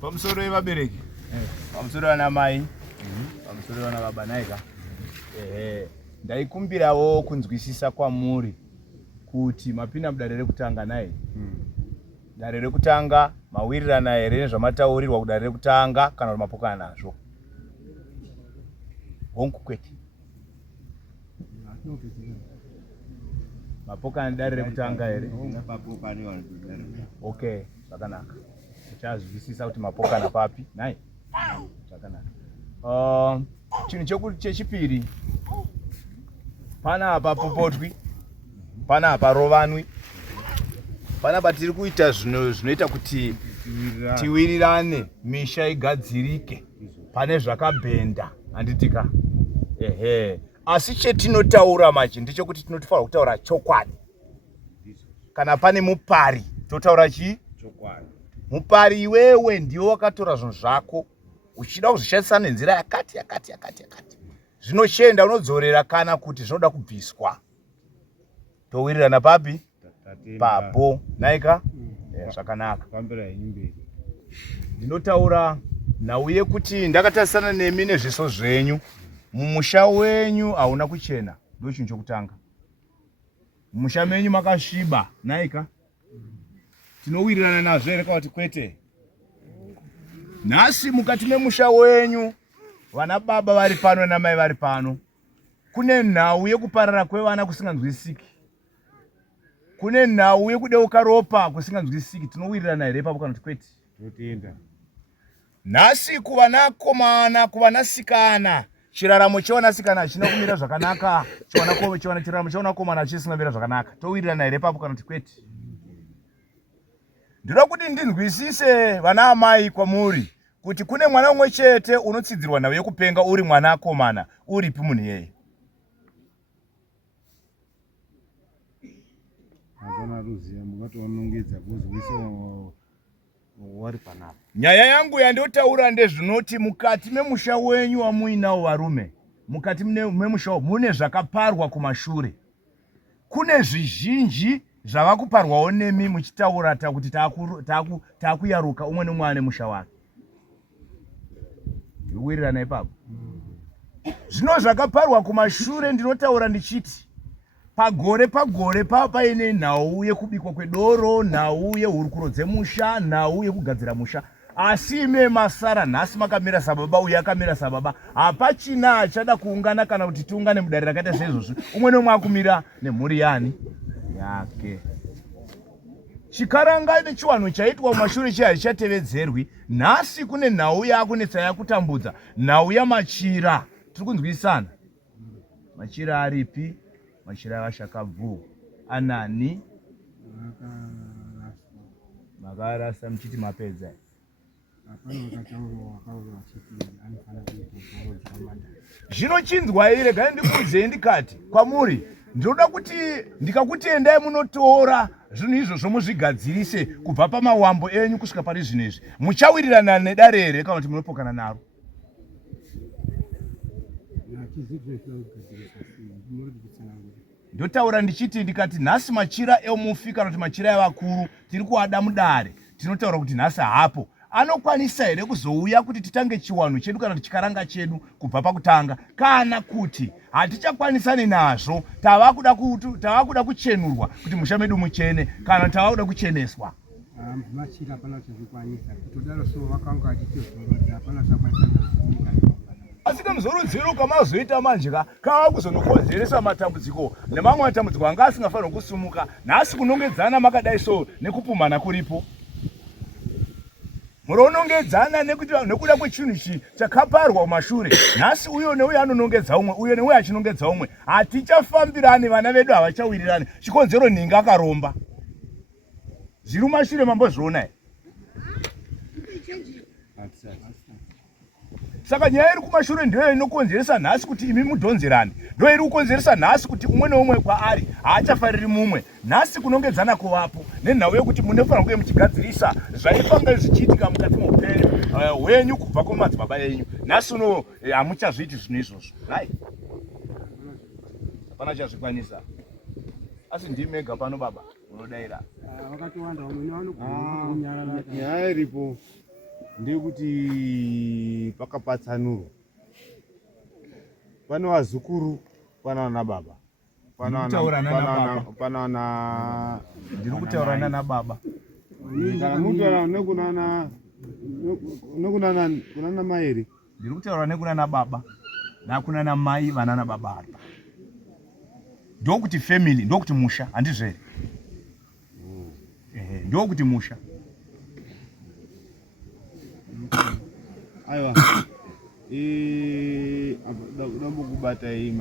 Pamusoro wevabereki, pamusoro wana mai, pamusoro wana baba naika. Ndaikumbirawo kunzwisisa kwamuri kuti mapinda mudare rekutanga naye. Dare rekutanga mawirirana here nezvamataurirwa kudare rekutanga kana kuti mapoka nazvo. Hongu kwete. Mapoka dare rekutanga here. Okay, zvakanaka. Tichazwisisa kuti mapoka napapi naye. Zvakanaka. Chinhu chechipiri. Pana apa popotwi. Pana apa rovanwi. Pana patiri kuita zvinoita kuti tiwirirane, misha igadzirike. Pane zvakabhenda handitika. Asi chetinotaura machi ndechekuti tinofanira kutaura chokwadi. Kana pane mupari totaura chi? Chokwadi. Mupari iwewe ndiwe wakatora zvinhu zvako uchida kuzvishandisa nenzira yakati. Zvinoshenda unodzorera kana kuti zvinoda kubviswa. Towirirana papi? Papo. Naika? Zvakanaka. Ndinotaura nauye kuti ndakatarisana nemi nezviso zvenyu. Mumusha wenyu hauna kuchena. Ndo chinhu chokutanga. Mumusha menyu makasviba. Naika? Tinowirirana nazvo here kana kuti kwete? Nhasi mukati memusha wenyu vana baba vari pano namai vari pano. Kune nhau yekuparara kwevana kusinganzwisiki. Kune nhau yekudeuka ropa kusinganzwisiki. Tinowirirana here papo kana kuti kwete? Totenda. Nhasi kuvanakomana, kuvanasikana, chiraramo chevanasikana china kumira zvakanaka, chiraramo chevanakomana chisina kumira zvakanaka. Towirirana here papo kana kuti kwete? Ndinoda kuti ndinzwisise vana amai kwamuri kuti kune mwana umwe chete unotsidzirwa nhau yekupenga uri mwana akomana, uripi munhu yeye? Nyaya yangu yandotaura ndezvinoti mukati memusha wenyu wamuinawo varume, mukati memusha mune zvakaparwa kumashure. Kune zvizhinji zvava kuparwawo nemi muchitaura kuti taakuyaruka umwe nomwe ane musha wake. Wirirana ipapo. Zvino zvakaparwa kumashure ndinotaura ndichiti pagore paine nhau yekubikwa kwedoro, nhau yehurukuro dzemusha, nhau yekugadzira musha. Asi ime masara nhasi makamira sababa uye akamira sababa. Hapachina achada kuungana kana kuti tiungane mudare rakaita seizvozvi. Umwe nomwe akumira nemhuri yani yake. Chikaranga nechiwanhu chaitwa mumashure chichatevedzerwi. Nhasi kune nhau yakunetsa yakutambudza, nhau yamachira. Tiri kunzwisana? Machira aripi? Machira avashakabvu. Anani? Makarasa muchiti mapedza. Zvinochinzwa here gani ndikuudzei ndikati kwamuri ndinoda kuti ndikakuti munotora zvinhu izvozvo muzvigadzirise kubva pamawambo enyu kusvika pane zvinhu izvi. Muchawirirana nedare here kana kuti munopokana naro? Ndotaura ndichiti ndikati nhasi machira emufi kana kuti machira evakuru tiri kuada mudare. Tinotaura kuti nhasi hapo. Anokwanisa here kuzouya kuti titange chiwanhu chedu kana kuti chikaranga chedu kubva pakutanga, kana kuti hatichakwanisani nazvo, tava kuda kuchenurwa kuti musha medu muchene kana tava kuda kucheneswa? Machira pana kuzvikwanisa kutodaro so vakanga vachitozorora hapana zvakwanisa. Asi kamuzorudziro kamazoita manje kava kuzonokonzeresa matambudziko nemamwe matambudziko anga asingafanirwi kusumuka. Nhasi kunongedzana makadai so nekupumhana kuripo. Muronongedzana nekuda kwechinhu chakaparwa kumashure. Nhasi uyo neuyo anonongedza umwe, uyo neuyo achinongedza umwe. Hatichafambirani, vana vedu havachawirirani. Chikonzero nhinga akaromba. Zviri mumashure mambozviona here? Saka nyaya iri kumashure ndiyo inokonzeresa nhasi kuti imi mudhonzerane. Ndo iri kukonzeresa nhasi kuti umwe neumwe kwaari haachafariri mumwe. Nhasi kunongedzana kuvapo nenhau yekuti munofanira kunge muchigadzirisa zvaifanga zvichiitika mukati muupenyu hwenyu kubva kumadzibaba enyu. Nhasi uno hamuchazviiti zvinhu izvozvo. Hai, hapana chazvikwanisa. Asi ndimega pano baba unodaira. Wakatowanda vamwe vanogona nyaya iripo. ndekuti pakapatsanurwa pane vazukuru pana vana baba ndiri kutaura nana baba kana mutaura nekunana mai here ndiri kutaura nekunana baba nakunana mai vanana baba apa ndokuti family ndokuti musha handizvo here ndokuti musha aiwa dambokubatai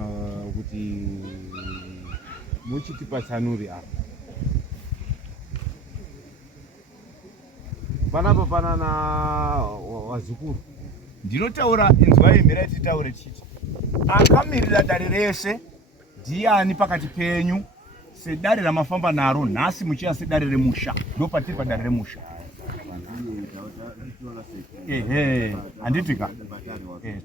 kuti muchiti patsanuri apa panapa pana na wazukuru ndinotaura inzwai mhera titaure chiti akamirira dare rese ndiani pakati penyu sedare ramafamba naro nhasi muchiya sedare remusha ndopatiri padare remusha handitika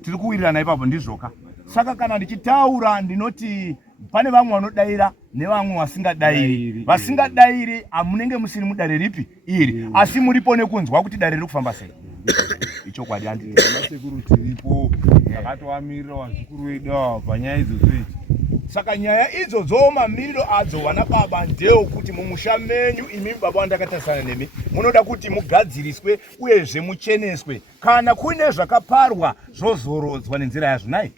tiri kuwirirana ipapo ndizvoka saka kana ndichitaura ndinoti pane vamwe vanodaira nevamwe vasingadayiri vasingadayiri hamunenge musiri mudare ripi iri asi muripo nekunzwa kuti dare riri kufamba sei ichokwadi sekuru tiripo takatovamirira vazukuru vedu ava panyaya idzodzo idzi saka nyaya idzodzo mamiriro adzo vana baba ndeyekuti mumusha menyu imi baba vandakatarisana nemi munoda kuti mugadziriswe uyezve mucheneswe kana kuine zvakaparwa zvozorodzwa nenzira yazvo nai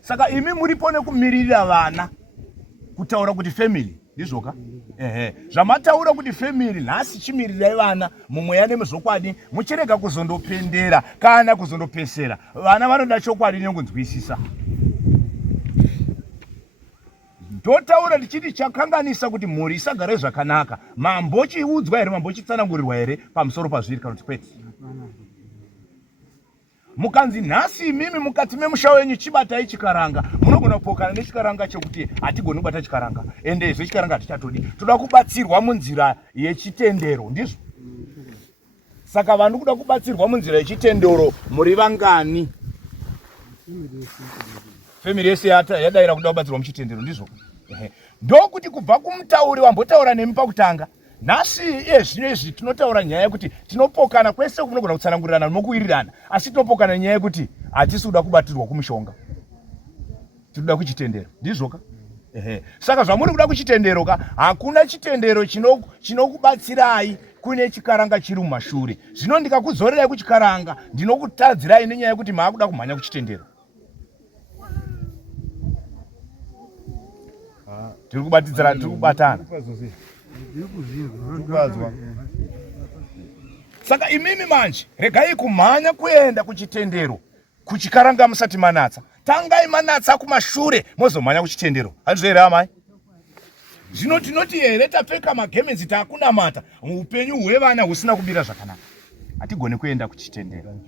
saka imi muripo nekumiririra vana kutaura kuti family ndizvoka zvamataura kuti family nhasi chimirirai vana mumweya nemuzvokwadi mucherega kuzondopendera kana kuzondopesera vana vanoda chokwadi nekunzwisisa ndotaura ndichiti chakanganisa kuti mhuri isagare zvakanaka mambochiudzwa here mambochitsanangurirwa here pamusoro pazviri kana kuti kwete mukanzi nhasi imimi mukati memusha wenyu chibatai chikaranga munogona kupokana nechikaranga chekuti hatigoni kubata chikaranga ende izvo chikaranga hatichatodi toda kubatsirwa munzira yechitendero ndizvo saka vanhu kuda kubatsirwa munzira yechitendero muri vangani family yese yadaira kuda kubatsirwa muchitendero ndizvo ndokuti kubva kumutauri wambotaura nemi pakutanga nhasi zvinoizvi tinotaura nyaya yekuti tinopokana kwese kunogona kutsanangurirana nokuwirirana asi tinopokana nyaya yekuti hatisi kuda kubatirwa kumishonga tinoda kuchitendero ndizvoka saka zvamuri kuda kuchitendero ka hakuna chitendero chinokubatsirai kune chikaranga chiri mumashure zvino ndikakuzorerai kuchikaranga ndinokutadzirai nenyaya yekuti maakuda kumhanya kuchitendero tiri kubatidzana tiri kubatana saka imimi manje regai kumhanya kuenda kuchitendero kuchikaranga musati manatsa tangai manatsa kumashure mozomhanya kuchitendero handizvo here amai zvino tinoti here tapfeka magemenzi taakunamata upenyu hwevana husina kubira zvakanaka hatigone kuenda kuchitendero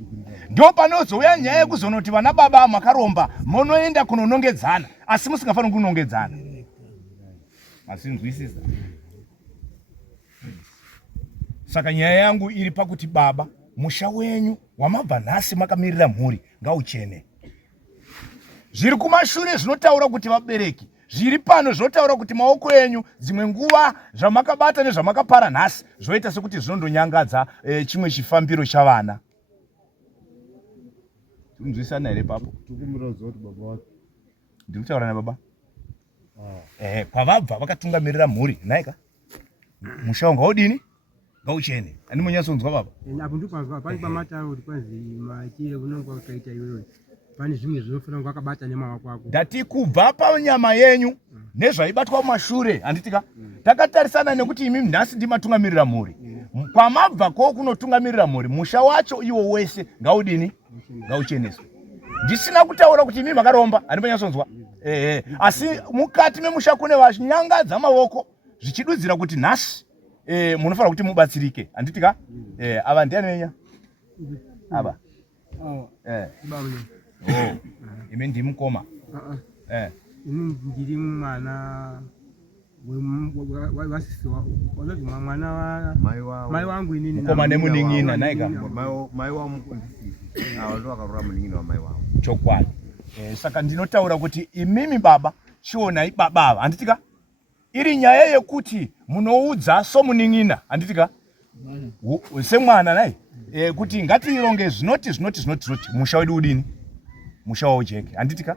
ndo panozouya nyaya yekuzonoti vana baba makaromba munoenda kunonongedzana asi musingafaniri kunongedzana masinzwisisa saka nyaya yangu iri pakuti baba musha wenyu wamabva nhasi makamirira mhuri ngauchene zviri kumashure zvinotaura kuti vabereki zviri pano zvinotaura kuti maoko enyu dzimwe nguva zvamakabata nezvamakapara nhasi zvoita sekuti zvinondonyangadza chimwe chifambiro chavana tinzwisana here papo ndiri kutaura nababa pavabva vakatungamirira mhuri naika musha ngaudini ngauchene ani munyatsonzwa baba apo ndipazwa pani pamataura kuti kwanzi machire unenge wakaita iwewe pane zvimwe zvinofanira kunge wakabata nemaoko ako ndati kubva panyama yenyu nezvaibatwa mumashure handitika takatarisana nekuti imi nhasi ndimatungamirira mhuri kwamabva ko kunotungamirira mhuri musha wacho iwo wese ngaudini ngaucheneswe ndisina kutaura kuti imi makaromba handimanyatsonzwa asi mukati memusha kune vanyangadza maoko zvichidudzira kuti nhasi munofanira kuti mubatsirike handitika ava ndiani wenya ava imi ndimukoma ndiri mwana wasisi wanoti mwana wa mai wangu inini mukoma nemuning'ina naika mai wamukundisisi ava ndo vakarora muning'ina wamai wangu chokwadi saka ndinotaura kuti imimi baba chionai baba ava handitika iri nyaya yekuti munoudza somuning'ina handitika semwana nai kuti ngatironge zvinoti musha wedu udini, musha waujeke. Handitika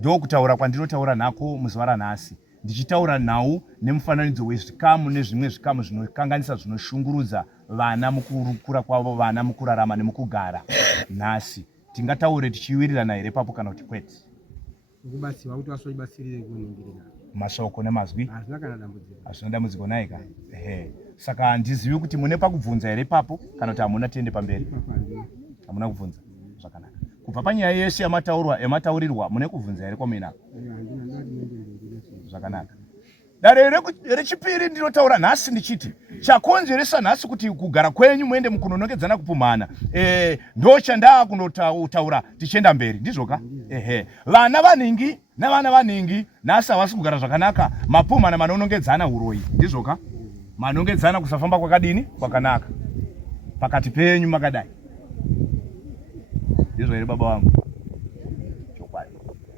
ndo kutaura kwandinotaura nako muzuva ranhasi, ndichitaura nhau nemufananidzo wezvikamu nezvimwe zvikamu zvinokanganisa zvinoshungurudza vana mukukura kwavo, vana mukurarama nemukugara nhasi. Tingataure tichiwirirana here papo kana kuti kwete? Kubatsiwa kuti vasoibatsirire kuningirira mashoko nemazwi hazvina dambudziko naika. Saka handizivi kuti mune pakubvunza here papo kana kuti hamuna tiende pamberi. Hamuna kubvunza, zvakanaka. Kubva panyaya yese yamataurirwa mune kubvunza here kwamina? Zvakanaka. Dare rechipiri ndinotaura nhasi ndichiti chakonzeresa nhasi kuti kugara kwenyu muende mukunonongedzana kupumhana ndo chandaa kunotaura tichienda mberi, ndizvoka? Vana vaningi navana vaningi nhasi havasi kugara zvakanaka, mapumhana manonongedzana uroyi, ndizvoka? Manongedzana kusafamba kwakadini kwakanaka pakati penyu makadai, ndizvo here baba wangu? Chokwadi.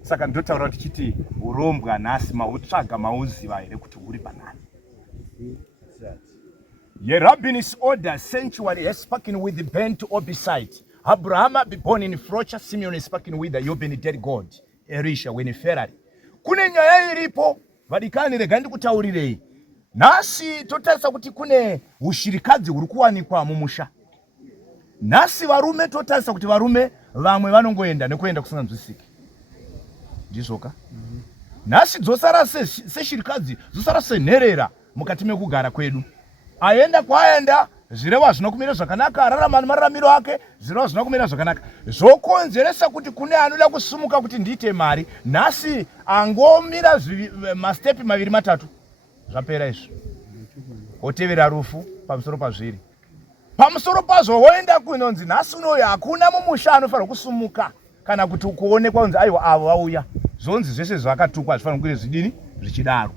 Saka ndotaura tichiti urombwa nhasi mautsvaga mauziva here kuti uri panani. Ye rabbin's order sanctuary has spoken with the bent Obisite. Abraham be born in Frocha, Simeon is spoken with the Yoben dead God. Elisha when Ferrari. Kune nyaya iripo, vadikani rega ndikutaurirei. Nasi totarisa kuti kune ushirikadzi uri kuwanikwa mumusha. Nasi varume totarisa kuti varume vamwe vanongoenda nekuenda kusinganzwisiki. Ndizvoka? Nasi dzosara seshirikadzi, dzosara senherera mukati mekugara kwedu. Aenda kwaenda, zvireva zvinokumira zvakanaka, ararama nemararamiro ake, zvireva zvinokumira zvakanaka. Zvokonzeresa kuti kune anoda kusumuka kuti ndiite mari, nasi angomira mastepi maviri matatu. Zvapera izvo. Otevera rufu pamusoro pazviri. Pamusoro pazvo woenda kunonzi nhasi unoyu hakuna mumusha anofanirwa kusumuka kana kuti kuonekwa kunzi aiwa avo vauya. Zvonzi zvese zvakatukwa zvifanira kunge zvidini zvichidaro.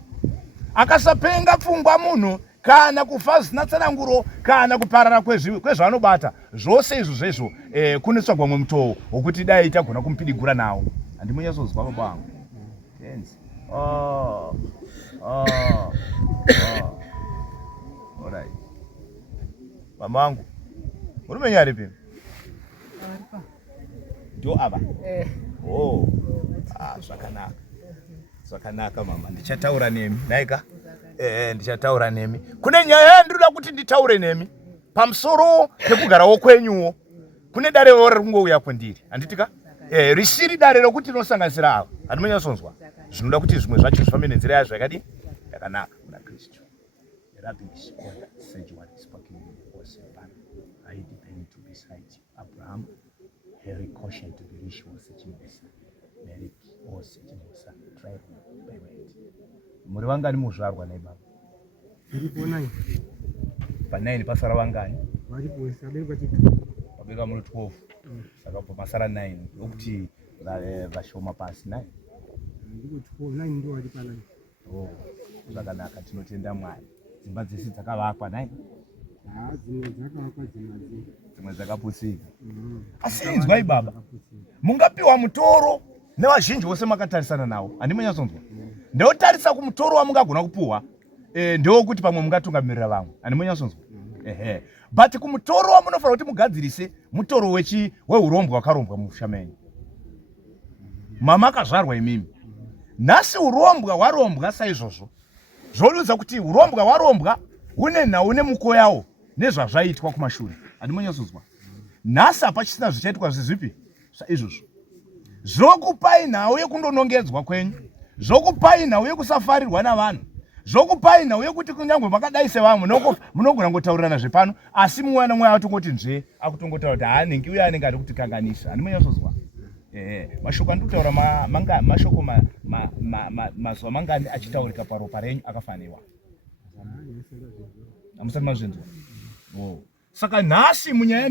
Akasapenga pfungwa munhu kana kufa zvisina tsananguro kana kuparara kwezvaanobata, zvose izvo zvezvo kunotsvagwa mumwe mutoo wokuti dai tagona kumupidigura nawo. Handimunyatsonzwa baba wangu? Tenzi. Alright. Mama wangu, muri menyari pini? Ndo ava? Zvakanaka. Zvakanaka mama, ndichataura nemi, naika? Ndichataura nemi. Kune nyaya yandinoda kuti nditaure nemi pamusoro pekugarawo kwenyuwo. Kune dare rori kungouya kwendiri, handitika? Risiri dare rokuti rinosanganisira ava. Handimunyatsonzwa? Zvinoda kuti zvimwe zvacho zvifambe nenzira yazvo yakadini? Yakanaka kuna Kristu. Rabbis order sanctuary spoken was I depend to beside Abraham. Harry caution to be rich was such a Mary was such a tribe by weight. Muri vangani muzvarwa naye baba? Ndiripo 9. Pa 9 pasara vangani? Varipo saberwa chitu. Wabeka muri 12. Saka pa masara 9 ukuthi vashoma pasi 9. Ndiko 9 ndo vari pa 9. Zvakanaka, tinotenda Mwari. Dzimba dzese dzakavakwa 9. Dzimwe dzakavakwa dzimwe dzakaputsika. Asi inzwai baba, mungapiwa mutoro nevazhinji vose makatarisana nawo. Handimunyatsonzwa? Ndotarisa kumutoro wamungagona kupuwa, ndokuti pamwe mungatungamirira vamwe. Handimunyatsonzwa? But kumutoro wamunofanira kuti mugadzirise mutoro wehurombwa hwakarombwa mumusha menyu. Mama akazvarwa imimi. Nhasi urombwa hwarombwa saizvozvo. Zvodudza kuti urombwa hwarombwa une nhau nemuko yawo nezvazvaitwa kumashure. Handimunyatsonzwa? Nhasi hapachisina zvichaitwa zvizipi saizvozvo. Zvokupai nhau yekundonongedzwa kwenyu, zvokupai nhau yekusafarirwa navanhu, zvokupai nhau yekuti kunyange makadai sevamwe munogona ngotaurirana zvepano, asi mwana mweya atongoti nzve akutongotaura kuti haanenge uye anenge ari kutikanganisa. Handimunyatsonzwa? Mashoko andikutaura mashoko mazuva mangani achitaurika paropa renyu akafaniwa. Hamusati mazvinzwa? Saka nhasi munyaya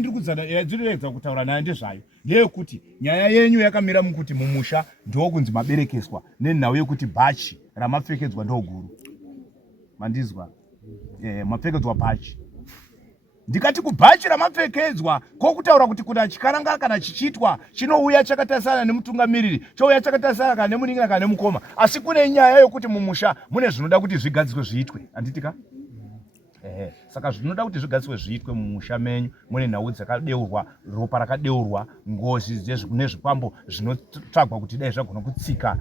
yandiriredza kutaura nayo ndezvayo yekuti nyaya yenyu yakamira mukuti mumusha ndokunzi maberekeswa nenhau yekuti bhachi ramapfekedzwa ndoguru. Mandizwa? Mapfekedzwa bhachi. Ndikati kubhachi ramapfekedzwa kokutaura kuti kuna chikaranga kana chichitwa chinouya chakatarisana nemutungamiriri, chouya chakatarisana kana nemuningira kana nemukoma. Asi kune nyaya yokuti mumusha mune zvinoda kuti zvigadzirwe zviitwe. Handitika? Saka zvinoda kuti zvigadzirwe zviitwe mumusha menyu mune nhau dzakadeurwa, ropa rakadeurwa, ngozi nezvikwambo zvinotsvagwa kuti dai zvagona kutsika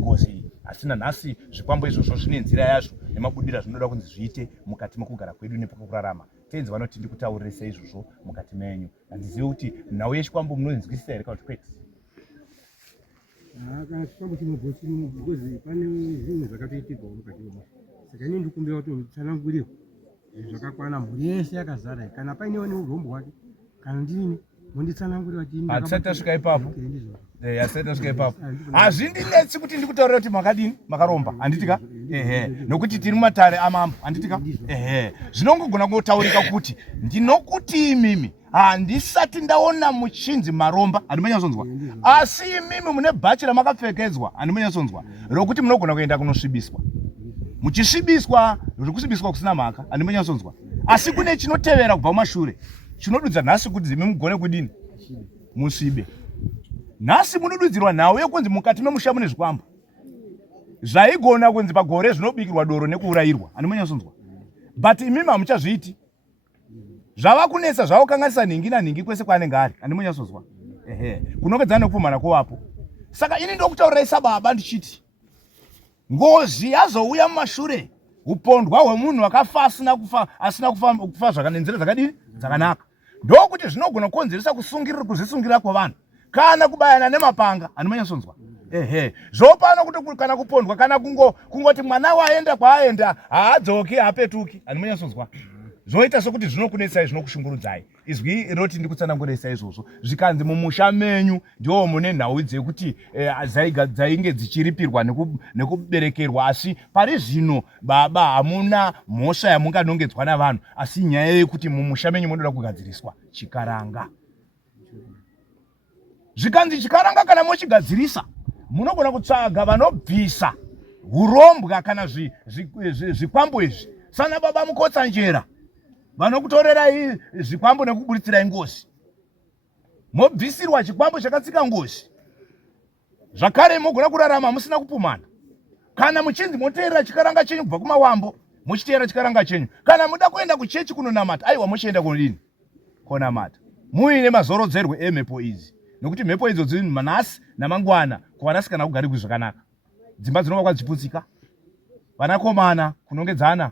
ngozi iyi. Asi nanhasi zvikwambo izvozvo zvine nzira yazvo nemabudira zvinoda kunzi zviite mukati mekugara kwedu nepakurarama. Tenzi vanoti ndikutaurire sei izvozvo mukati menyu. Handizivi kuti nhau yechikwambo munonzwisisa here kana kuti kwete. Kana chikwambo chinobvosini because pane zvinhu zvakatoitirwawo mukati mebasa. Saka ini ndikumbira kuti mutsanangurirwe zvakakwana mhuri yese yakazara. Kana painewo neurombo hwake kana ndini monditsanangurira kuti hatisati tasvika ipapo. Hasati tasvika ipapo. Hazvindinetsi kuti ndikutaurira kuti makadini makaromba handitika. Nokuti tiri mumatare amambo handitika. Zvinongogona kutaurika kuti ndinokuti imimi handisati ndaona muchinzi maromba handimanyasonzwa. Asi imimi mune bhachi ramakapfekedzwa handimanyasonzwa rokuti munogona kuenda kunosvibiswa. Muchisvibiswa kusvibiswa kusina mhaka handimanyasonzwa. Asi kune chinotevera kubva mumashure chinodudza nhasi kuti zimi mugone kudini musvibe. Nhasi munodudzirwa nhau yekunzi mukati memusha mune zvikwambo zvaigona kunzi pagore zvinobikirwa doro nekuurayirwa handimanyasonzwa. But imimi hamuchazviiti. Zvava kunetsa zvavokanganisa nhingi nanhingi kwese kwaanenge ari handimanyasonzwa. Kunongedzana nekupumhana kwovapo. Saka ini ndokutaurirai sababa ndichiti ngozi yazouya mumashure, upondwa hwemunhu akafa asina kufa zvakanenzera dzakadini dzakanaka, ndokuti zvinogona kukonzeresa kuzvisungira kwavanhu kana kubayana nemapanga handimanyasonzwa. Zvopano kuti kana kupondwa kana kungoti mwana waenda kwaaenda haadzoki haapetuki handimanyasonzwa. Zvoita sokuti zvinokunetsai zvinokushungurudzai. Izwi rinoti ndikutsanangurisai izvozvo. Zvikanzi mumusha menyu ndiwo mune nhau dzekuti dzainge dzichiripirwa nekuberekerwa. Asi pari zvino baba hamuna mhosva yamunganongedzwa navanhu, asi nyaya yekuti mumusha menyu munoda kugadziriswa chikaranga. Zvikanzi chikaranga kana mochigadzirisa munogona kutsvaga vanobvisa urombwa kana zvikwambo izvi sana baba mukotsanjera vanokutorerai zvikwambo nekuburitirai ngozi. Mobvisirwa chikwambo chakatsika ngozi. Zvakare mogona kurarama musina kupumana. Kana muchinzi moteerera chikaranga chenyu kubva kumawambo muchiteera chikaranga chenyu. Kana muda kuenda kuchechi kunonamata aiwa muchienda kunodini konamata muine mazorodzerwe emhepo idzi. Nokuti mhepo idzo dziri manhasi namangwana kuvanasikana kugarigwi zvakanaka. Dzimba dzinovakwa dzichiputsika. Vanakomana kunongedzana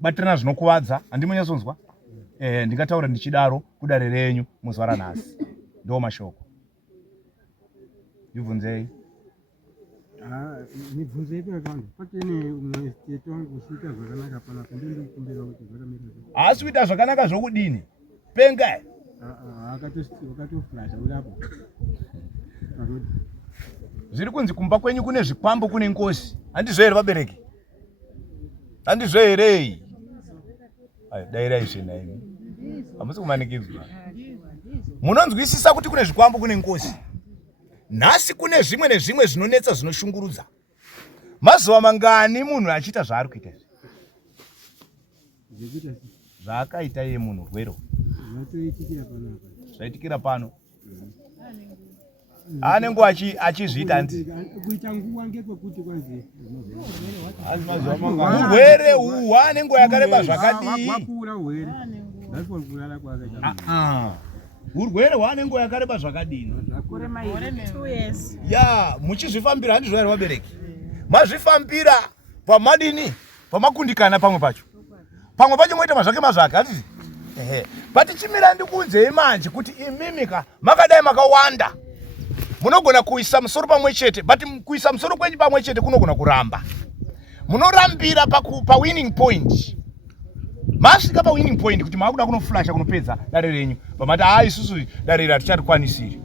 batirana zvinokuvadza handimanyasonzwa. Ndingataura ndichidaro kudare renyu muzuva ranhasi. Ndo mashoko. Ndibvunzei. Nibvunzei pakawanda. Patene umwe state wangu usiita zvakanaka panapa ndikumbira kuti zvakamira. Haasi kuita zvakanaka zvokudini? Pengai. Wakatoflasha ulapo. Zviri kunzi kumba kwenyu kune zvikwambo kune ngozi. Handizvo here vabereki? Handizvo here? Dairai zvena imi. Hamusi kumanikidzwa. Munonzwisisa kuti kune zvikwambo kune ngozi. Nhasi kune zvimwe nezvimwe zvinonetsa zvinoshungurudza. Mazuva mangani munhu achiita zvaari kuita izvi. Zvaakaita iye munhu rwero. Zvaitikira pano. Anenge achizviita ndi. Kuita nguwa ngekwekuti kwanzi. Urwere uhu hwane nguva yakareba zvakadii. Wakura urwere. Ndazvo kulala kwakaita. Urwere hwane nguva yakareba zvakadini. Kurema 2 years. Ya, muchizvifambira handizvo here vabereki. Mazvifambira pamadini, pamakundikana pamwe pacho. Pamwe pacho moita mazvake hatiti. Patichimira ndikuudzei manje kuti imimika makadai makawanda. Munogona kuisa musoro pamwe chete, but kuisa musoro kwenyu pamwe chete kunogona kuramba. Munorambira pa winning point. Masvika pa winning point kuti makuda kunoflasha kunopedza dare renyu. Pamati isusu dare rati chatikwanisiri.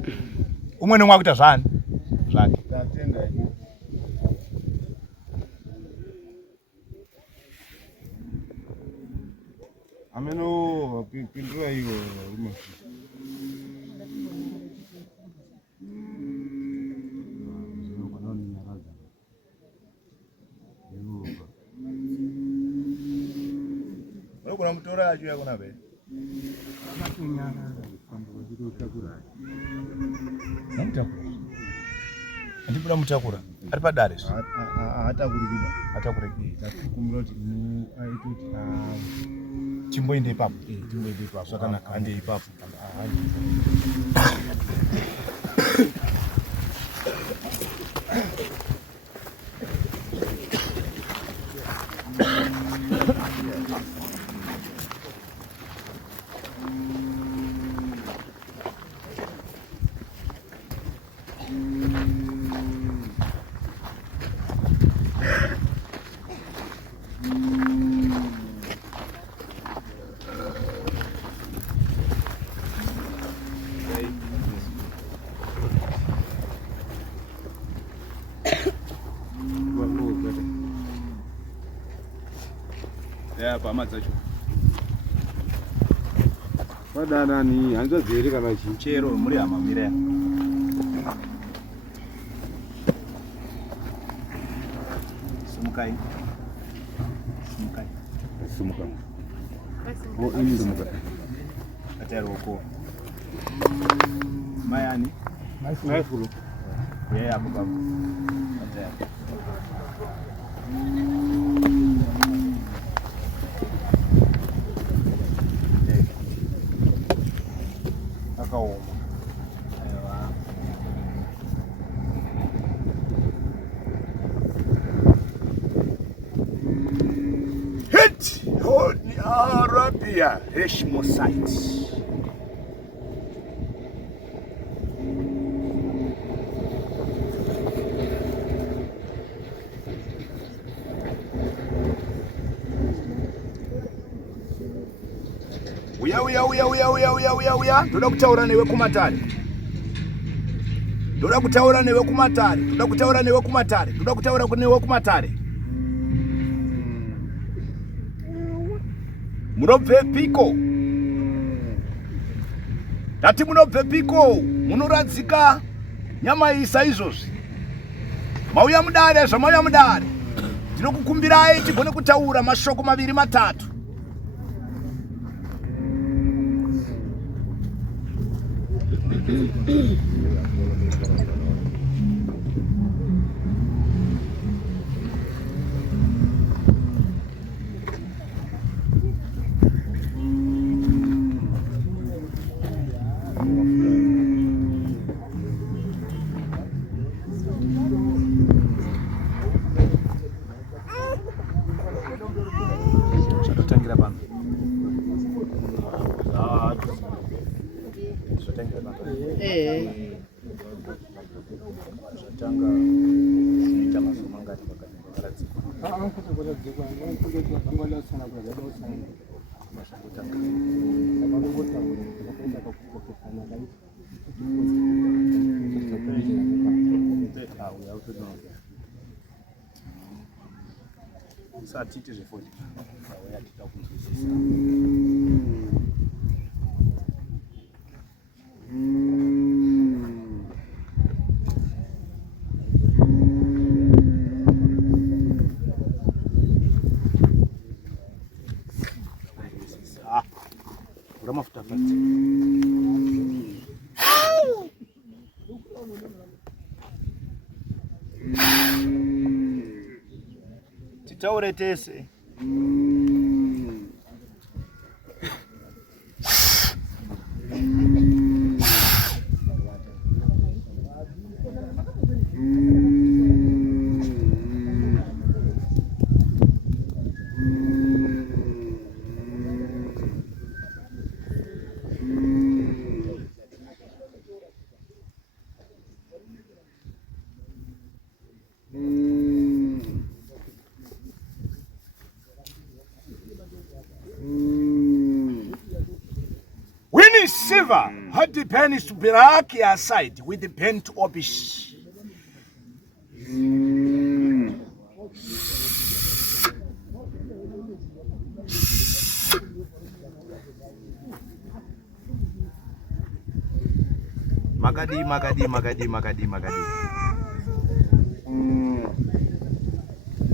Umwe nemwe akuita zvani? Zvake. Tatenda. Ameno pindura hiyo rumo. Kuna mutora acho yakona be. Akakunyana kwambo kutotakura. Ndikutaura. buda mutakura. Ari padare. Hatakuri kuda. Hatakuri. Takumbira kuti aite kuti Chimboende ipapo. timboende ipapo. Zvakanaka hande ipapo. Pama dzacho. Wadanani hanzvadzere kana Chero muri hamamira. Sumukai. sumuka. Ini sumuka. Atero uko. Mayani. Maifulu. Yeye hapo baba. Atero. Hit Saudi Arabia Heshmosite. Uya. Ndoda kutaura newe kumatare. Ndoda kutaura newe kumatare. Munobve piko. Tati munobve piko. Munoradzika nyama isa izvozvi. Mauya mudare. Ndinokukumbirai tigone kutaura mashoko 2-3. Tangira pano. Zvatanga kuita masomo angati pakaradzikwa. Satite zvefoni. Auya tita kunzwisisa. Ura mafuta fati. Titaure tese. Winning silver had the pennies to Biraki aside with the pen to Obish. Magadi.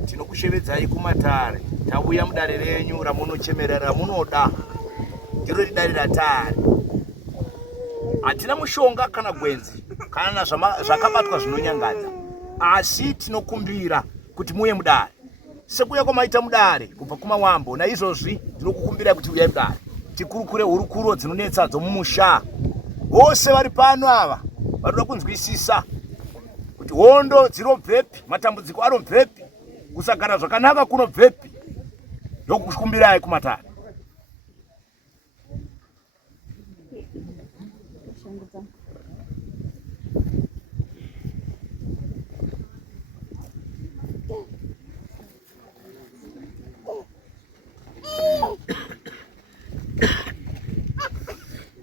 Tinokushevedzai kumatare. Tauya mudare renyu ramunochemerera munoda. Ndiro ridari ratari. Hatina mushonga kana gwenzi kana zvakabatwa zvinonyangadza. asi tinokumbira kuti muye mudare sekuya kwamaita mudare kubva kumawambo. Naizvozvi ndinokukumbirai kuti uyai mudare tikurukure hurukuro dzinonetsa dzomumusha. Vose vari pano ava vanoda kunzwisisa kuti hondo dzinobvepi, matambudziko anobvepi, kusagara zvakanaka kunobvepi. Ndokukumbirai kumatare.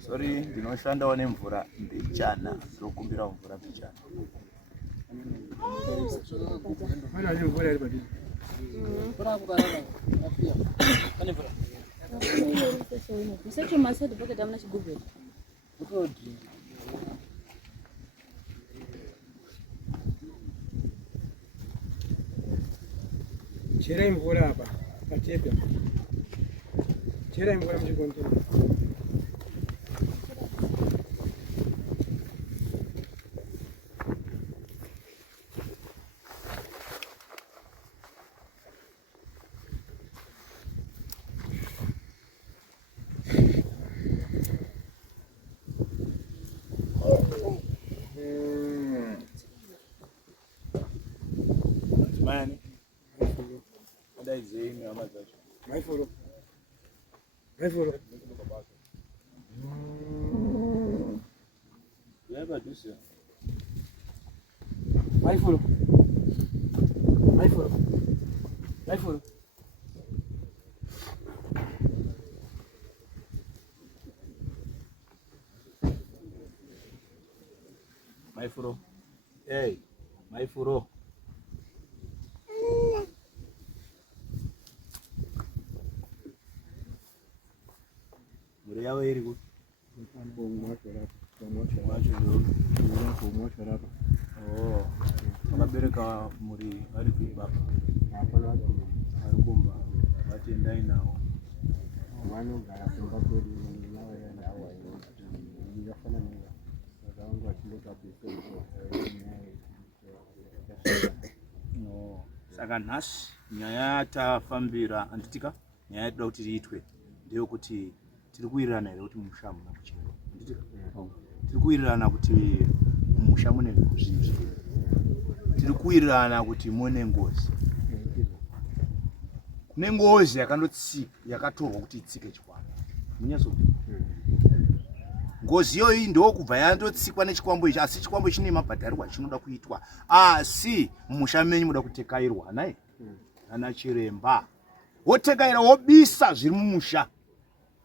Sorry, ndinoshandawo nemvura mbichana. Ndokumbira mvura mbichana. Cherai mvura hapa patepe. Cherai mvura mchikontena. Man, what is it? My follow. My follow. My follow. My follow. My follow. My furo. Hey, my furo. Muriyawe iri kuti akabereka muri ari baba ari kumba vatendai nawo vanogara kumba kwedu nawo yakafanana saka vachindokabisa saka nhasi nyaya tafambira anditika nyaya yatoda kuti riitwe ndeyekuti tiri kuwirirana here kuti mumusha muna kuchema anditika tiri kuwirirana kuti mumusha mune zvinhu zviviri tiri kuwirirana kuti mune ngozi kune ngozi yakatorwa kuti itsike chikwambo munyatsokuti ngozi iyoyi ndokubva yandotsikwa nechikwambo ichi asi chikwambo chine mabhadharirwa chinoda kuitwa asi mumusha menyu muda kutekairwa nai ana chiremba wotekaira wobisa zviri mumusha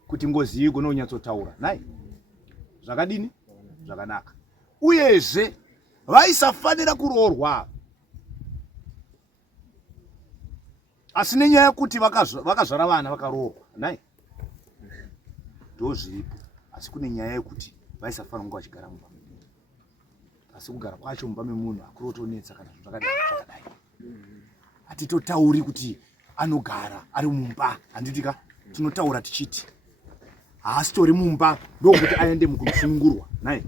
kuti ngozi iyi igone kunyatsotaura nai zvakadini zvakanaka uyezve vaisafanira kuroorwa asi nenyaya yekuti vakazvara vana vakaroorwa nai ndozviripo asi kune nyaya yekuti vaisafanira kunge vachigara mumba asi kugara kwacho mumba memunhu akurotonetsa kana zvakadai hatitotauri kuti anogara ari mumba handitika tinotaura tichiti haasitori mumba ndokuti aende mukusunungurwa nai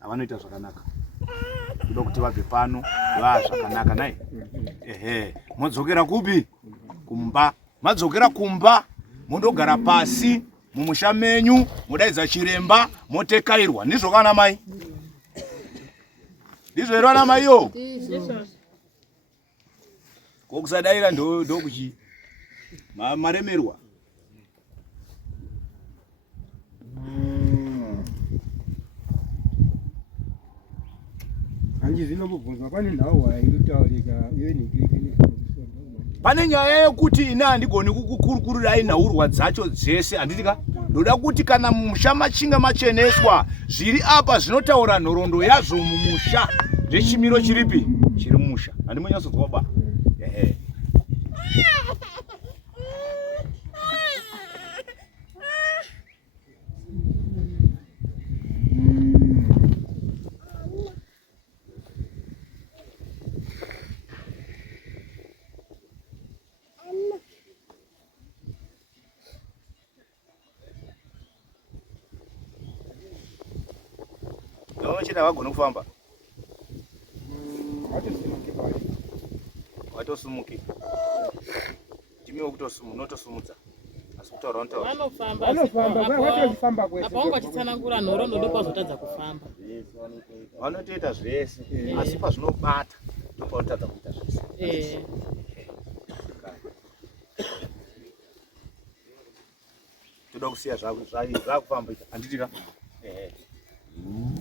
havanoita zvakanaka kuda kuti vabve pano zvakanaka nai modzokera kupi kumba madzokera kumba mondogara pasi mumusha menyu modaidza chiremba motekairwa ndizvo kana mai ndizvo here vana maiyo kokusadaira ndokuchi maremerwa handizinobvunzwa pane nhau irikutaurika pane nyaya yekuti ina handigoni kukurukurirai nhaurwa dzacho dzese handitika ndoda kuti kana mumusha machinga macheneswa zviri apa zvinotaura nhoroondo yazvo mumusha ndechimiro chiripi chiri mumusha handimonyatsonzwa ba Zvaunochita vagone kufamba. Watosumuki. Jimiwo kutosumudza. Asi kutaura ntaura. Vanofamba apaunga chitsanangura nhoro ndodo kwazotadza kufamba. Vanotoita zvese asi pazvinobata ndopaunotadza kuita zvese. Toda kusiya zvakufamba handitika.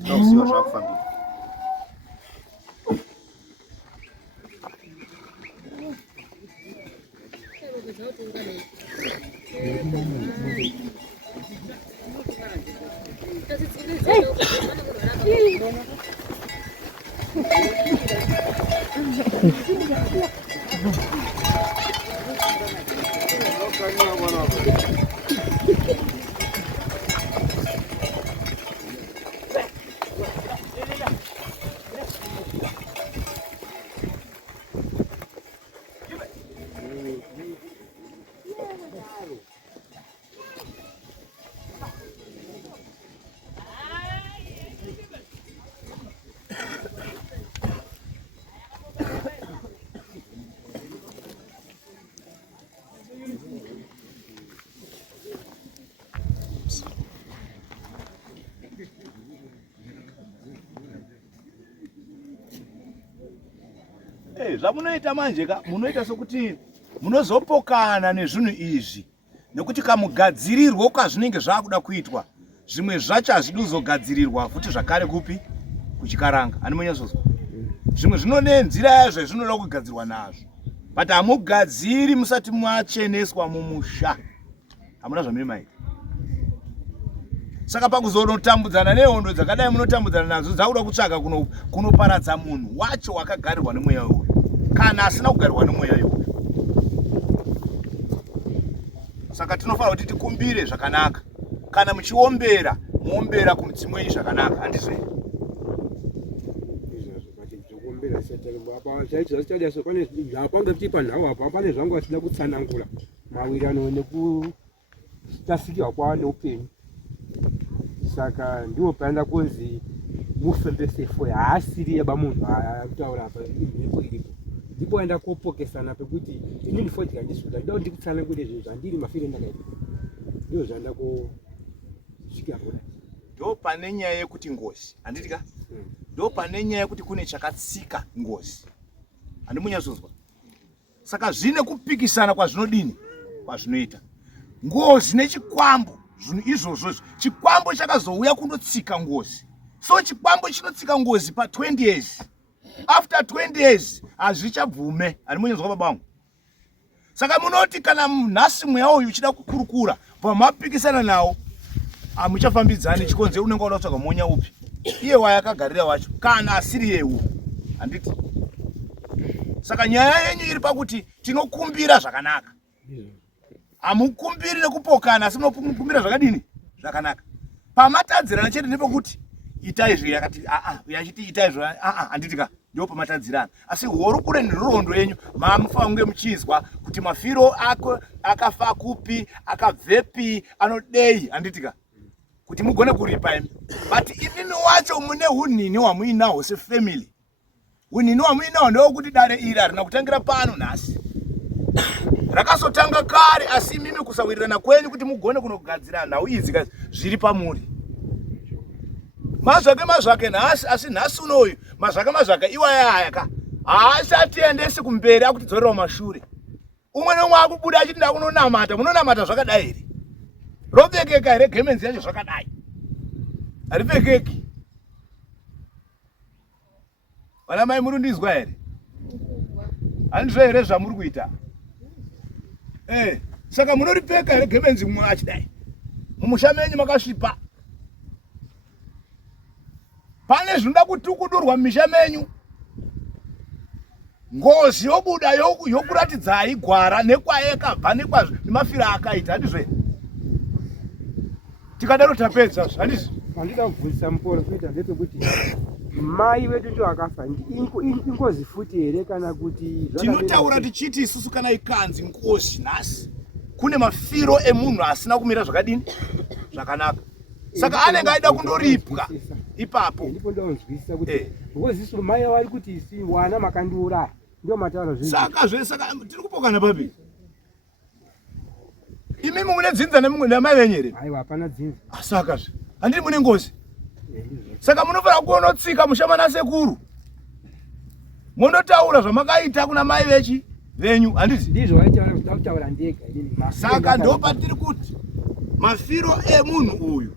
Toda kusiya zvakufambira. Zvamunoita manje munoita sokuti munozopokana nezvinhu izvi nekuti kamugadzirirwo kwazvinenge zvakuda kuitwa zvimwe zvacho hazvidi kuzogadzirirwa futi zvakare kupi kuchikaranga animonyazozwa zvimwe zvinone nzira yazvo zvinoda kugadzirwa nazvo but hamugadziri musati mwacheneswa mumusha hamuna zvamiri maita saka pakuzonotambudzana nehondo dzakadai munotambudzana nadzo dzakuda kutsvaga kunoparadza munhu wacho wakagarirwa nemweya uyu kana asina kugarirwa nemweya uyu. Saka tinofanira kuti tikumbire zvakanaka kana muchiombera muombera kumdzimweni zvakanaka handizvo here? Pane zvangu vasina kutsanangura mawirirano nekutasikirwa kwavo neupenyu. Saka ndiwo paenda kunzi mufembese foya haasiri yaba munhu akutaura apa imhepo iripo ndipo aenda kopokesana pekuti inini fodya ndisuda ndao ndikutsanangura izvo zvandiri mafire ndakaita ndiwo zvanda kusvikira kudai. Ndo pane nyaya yekuti ngozi handitika ndo pane nyaya yekuti kune chakatsika ngozi handimunyazozwa. Saka zvine kupikisana kwazvinodini kwazvinoita ngozi nechikwambo zvinhu izvozvo chikwambo chakazouya kundotsika ngozi so chikwambo chinotsika ngozi pa 20 years after 20 years hazvichabvume handimunyazwa babangu. Saka munoti kana nhasi mweya uyu uchida kukurukura pamapikisana nawo hamuchafambidzani chikonze unenge wada kutsvaga monya upi iye wayakagarira wacho kana asiri yewu handiti. Saka nyaya yenyu iri pakuti tinokumbira zvakanaka hamukumbiri nekupokana asi munokumbira zvakadini zvakanaka pamatadzirana chete nepekuti itai izvi yakati yachiti itai izvo handitika ndio pamatadzirana asi horukure nerondo yenyu mamufange muchizwa kuti mafiro akafa kupi akabvepi anodei handitika kuti mugone kuripa imi but imimi wacho mune hunini hwamuinaho sefamily. Hunini hwamuinaho ndewokuti dare iri harina kutangira pano nhasi rakazotanga kare asi imimi kusawirirana kwenyu kuti mugone kunogadzira nhau idzi zviri pamuri mazvake nhasi asi nhasi unoyu mazvake iwayayaka haachatiendesi kumberi akutidzorera mashure umwe nomwe akubuda achiti ndakunonamata munonamata zvakadai here ropfekeka here gemenzi yacho zvakadai haripfekeki vana mai murundizwa here handizvo here zvamuri kuita saka munoripfeka here gemenzi mumwe achidai mumusha menyu makasvipa pane zvinoda kutukudurwa mumisha menyu ngozi yobuda yokuratidzai gwara nekwayekabva nemafiro akaita handizvo tikadaro tapedza handizvo. Handida kubvunzisa muporo kuita ndepekuti mai vedu ndo akafa ingozi futi here kana kuti tinotaura tichiti isusu kana ikanzi ngozi nhasi kune mafiro emunhu asina kumira zvakadini zvakanaka saka anenge aida kundoripwa ipapo. Ndipo ndonzwisisa kuti because isu mai wali kuti si wana makandiuraya ndio mataura zvinhu. Saka tiri kupokana papi. Imi mune dzinza namai venyere. Aiwa hapana dzinza. Saka handiri mune ngozi. Saka munofanira kuonotsika mushamana sekuru. Mondotaura zvamakaita kuna mai vechi venyu handiti. Ndizvo vaitaura kuti kutaura ndega. Saka ndopatiri kuti mafiro emunhu uyu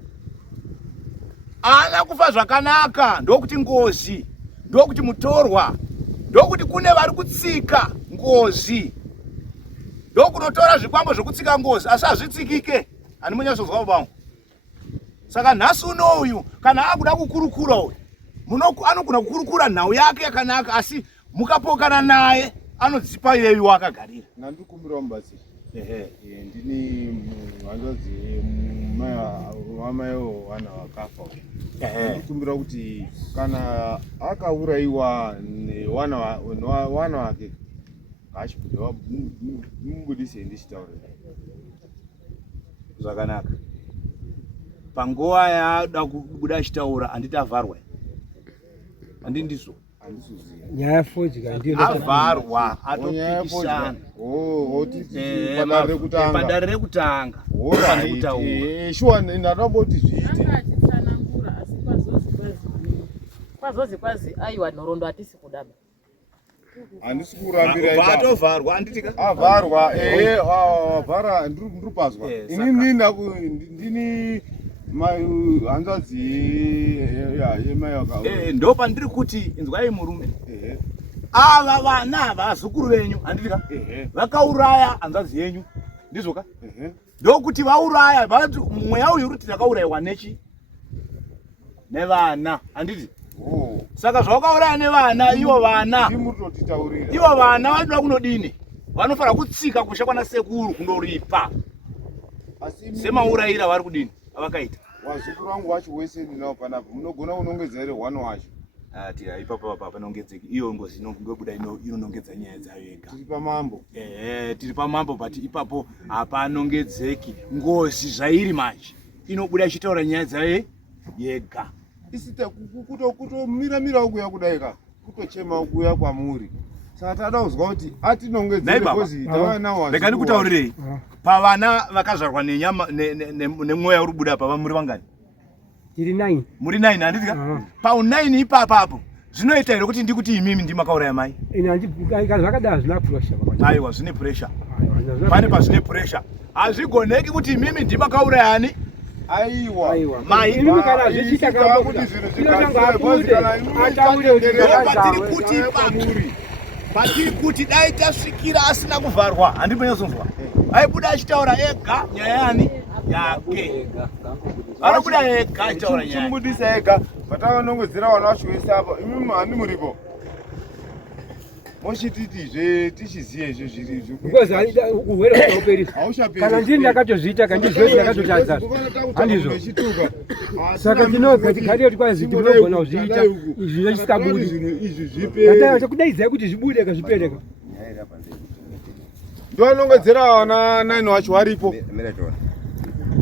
ana kufa zvakanaka, ndokuti ngozi, ndokuti mutorwa, ndokuti kune vari kutsika ngozi, ndokunotora zvikwambo zvokutsika ngozi asi hazvitsikike. Ani munyatsonzwa babangu. Saka nhasi unoyu kana akuda kukurukura uyu anogona kukurukura nhau yake yakanaka, asi mukapokana naye anodzipa iyeyu akagarira. Nandikumbirawo mubatsiri. Ndini hanzvadzi wamaiwo wana wakafa. Ndikumbira kuti kana akaurayiwa newana wake ngachibude mubudise ndichitaure zvakanaka. Panguva yaada kubuda achitaura handiti avharwa. Handi ndizvo. Nyaya yafodya ndiyo avharwa atopikisana. Padare rekutanga. Shuwa ndatomboti zviite. Kwazozi kwazi aiwa nhoroondo hatisi kudaba. Handisi kurambira atovharwa handiti avharwa avhara ndiri pazwa. Ndini hanzvadzi yemai ndo pandiri kuti inzwai murume. Ava vana vazukuru venyu handitika vakauraya hanzvadzi yenyu ndizvoka. Ndokuti vauraya vanoti mweya uyu kuti takaurayiwa nevana handiti. Saka zvawakauraya nevana, ivo vana vanoda kunodini? Vanofanira kutsika kusha kwana sekuru kundoripa semaurayira vari kudini avakaita. Wazukuru wangu wacho wese ndinawo panapo munogona kunongedza here hwana wacho. Ipapo panongedzeki iyo ngozi inongobuda inonongedza nyaya dzayo yega. Tiri pamambo. Tiri pamambo but ipapo hapanongedzeki ngozi zvairi manje inobuda ichitaura nyaya dzayo yega. Isita kutomira ukuya kudaika kutochema ukuya kwamuri. Saka tada kuzwa kuti atinongedzere ngozi tavana wacho. Rega ndikutaurirei. Pavana vakazvarwa nenyama nemwoya uri buda pava muri vangani? Tiri 9. Muri 9 handitika? Pa9 ipapapo zvinoita here kuti ndikuti imimi ndimakauraya mai? Zvakadaro zvina pressure. Aiwa zvine pressure. Pane pazvine pressure. Hazvigoneki kuti imimi ndimakaurayani? Aiwa. Mai imimi kana zvichita kana kuti zvinhu patiri kuti dai tasvikira asina kuvharwa handimonyazonzwa aibuda achitaura ega nyaya yani yake. Anobuda ega achitaura nyaya chimbudisa ega patavanongedzera wana wacho wese apa imimi handi muripo. Mochititizve tichiziye izvo zviri izvo because urwere hauperisi. Kana ndini ndakatozviita kandizvezi ndakatotadza handizvo. Saka tinogadzikario kuti kwazi tinogona kuzviita izvi zvisikabudi. Kudaidzai kuti zvibude kazvipereka. Ndo anongedzera wana 9 wacho waripo.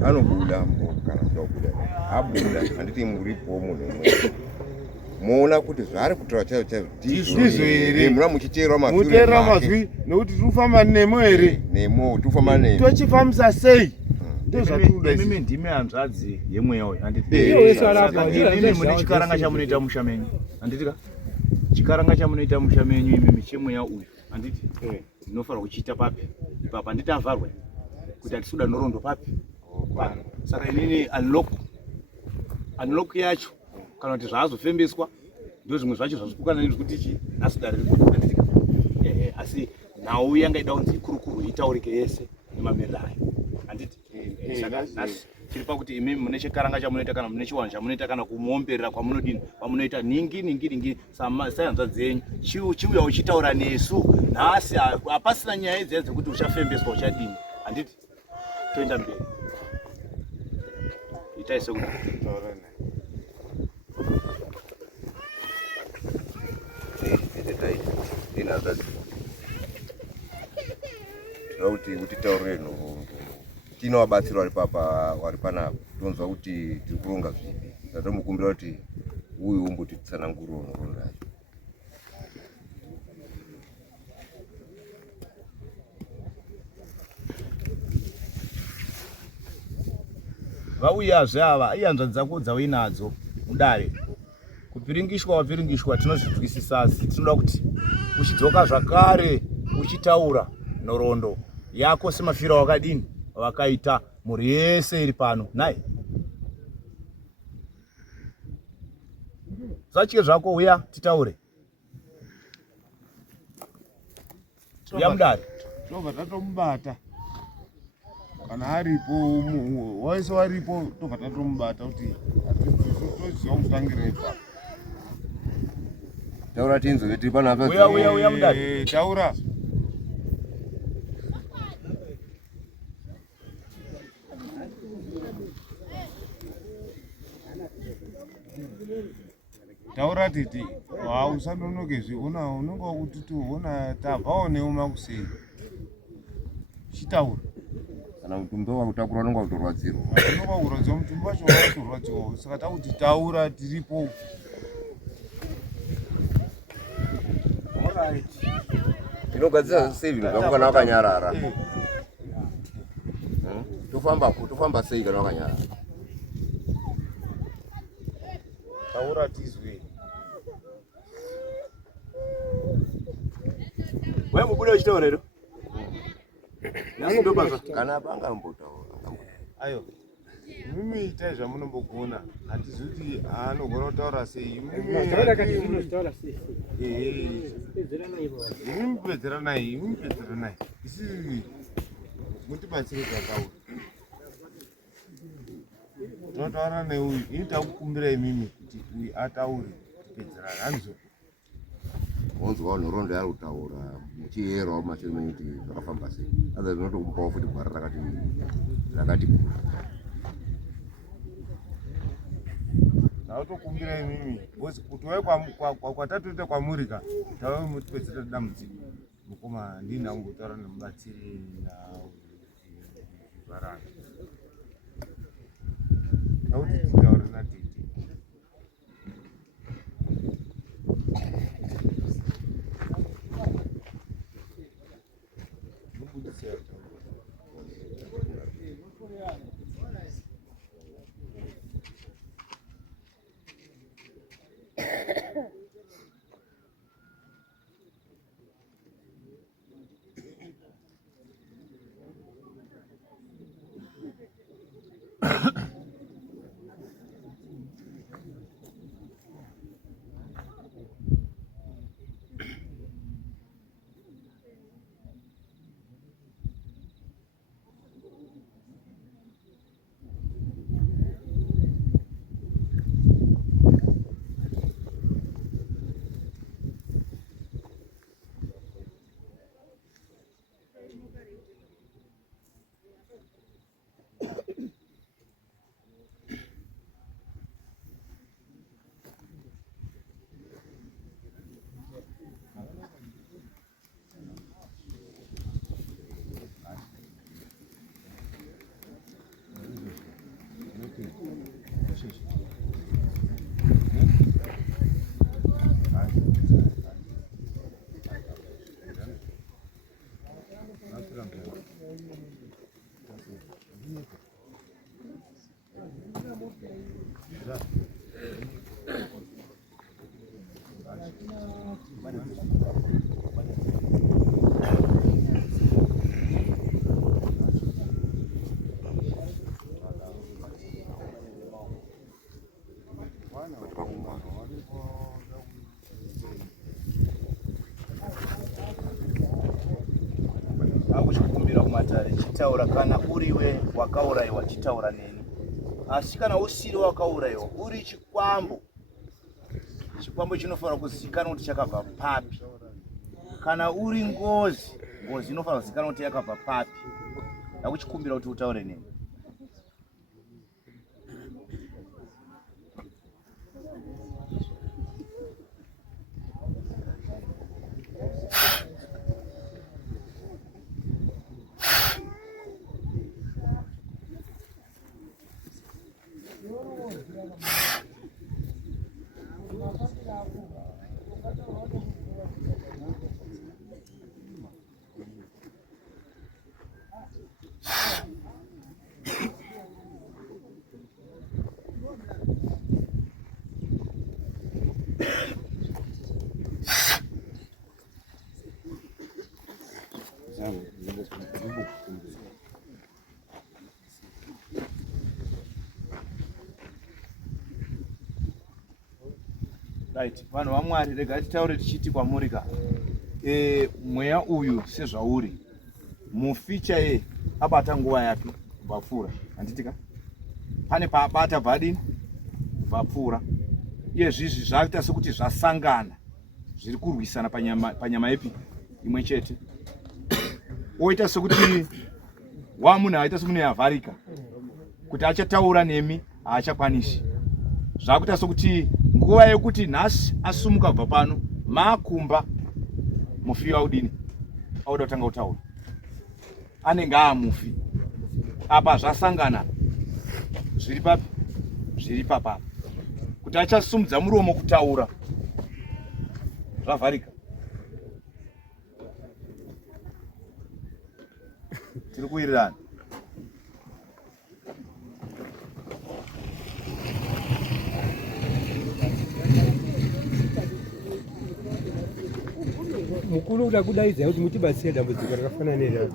Anobuda kana kubuda abuda handiti muripo munhu muona kuti zvari kutora chayo ndizvo here muna muchiteerwa mazwi nekuti tirikufamba nemo here nemo tirikufamba nemo tochifambisa sei ndozvatuda imimi ndimi hanzvadzi yemweya uyu handiti. Imimi mune chikaranga chamunoita musha menyu handitika. Chikaranga chamunoita musha menyu imimi chemweya uyu handiti. Ndinofanira kuchiita papi ipapo handiti avharwa kuti hatisuda nhoroondo papi. Saka inini unlock yacho kana kuti zvaazofembeswa ndo zvimwe zvacho zvazvipukana nezvekuti ichi nhasi dare rekuandika. Asi nhau yangaida kunzi ikurukuru itaurike yese nemamiriro ayo handiti. Saka nhasi chiri pakuti imimi mune chikaranga chamunoita kana mune chiwano chamunoita kana kumuomberera kwamunodini kwamunoita ningi sahanzvadzi yenyu chiuya uchitaura nesu nhasi hapasina nyaya idzi dzekuti uchafembeswa uchadini handiti. Toenda mberi itai sekuti kuti utitaurire nhoroondo tinovabatsira vari panapa tonzwa kuti tiri kuronga zvipi. Ndatomukumbira kuti uyu umbotitsanangura nhoroondo yacho. Vauyazve ava iyanzva dzako dzauinadzo mudare kupiringishwa wapiringishwa tinozvinzwisisa, asi tinoda kuti uchidzoka zvakare uchitaura nhoroondo yako semafiro wakadini wakaita mhuri yese iri pano. Nai zvachike zvako, uya titaure. Uya mudare tobva tatomubata kana aripo wese waripo, tobva tatomubata kuti toziva kutangira ipapo. Taura tinzwe tiri pano apa. Uya mudare taura. Taura titi usanonokezve unonga wakuti una tabvawo neuma kusei chitaura kana mutumbi wakutakura unonga kutorwadzirwa, unonga kurwadzirwa mutumbi wacho wakutorwadzirwa. Saka takuti taura, tiripo. tinogadzira sei vinhu zvako kana wakanyarara? Tofamba sei kana wakanyarara? Taura tizwe. we mubude uchitaura ero kana pangambotaura ayo mimi itai zvamunombogona. Hatizuti anogona kutaura sei. Imi mupedzeranai. Isi mutibatsire tataura. Totaura neuyu. Ini takukumbirai mimi kuti uyu ataure tipedzerane. Handizo wanzwa nhoroondo yari kutaura muchiyerawo mashure menyu kuti zvakafamba sei. Asi zvinotokupawo futi gwara rakati kura. Tautokumbirai mimi kuti wai kwatatoita kwamurika tave mutipedzere dambudziko. Mukoma ndini angotaura nemubatsiri zvivharana. Tauti titaure natete. Akuchikumbira kumatare chitaura kana uriwe wakaurayiwa chitaura neni. Asi kana usiri wakaurayiwa uri chikwambo chinofanira kuzikanwa kuti chakabva papi. Kana uri ngozi inofanira kuzikanwa kuti yakabva papi. Ndakuchikumbira kuti utaure neni. right vanhu vaMwari regai titaure tichiti kwamurika mweya uyu sezvauri muficha ye abata nguva yake vapfuura handitika pane paabata bhadini vapfuura iye zvizvi zvaita sekuti zvasangana zviri kurwisana panyama yepi imwe chete oita sekuti wamunhu aita semunhu yavharika kuti achataura nemi haachakwanisi zvakuita sekuti nguva yekuti nhasi asumuka kubva pano makumba mufi waudini auda kutanga kutaura anenge amufi apa zvasangana zviri papi zviri papapa kuti achasumudza muromo kutaura zvavharika tiri kuwirirana mukuru kuda kudaidza kuti mutibatsire dambudziko rakafanana neraro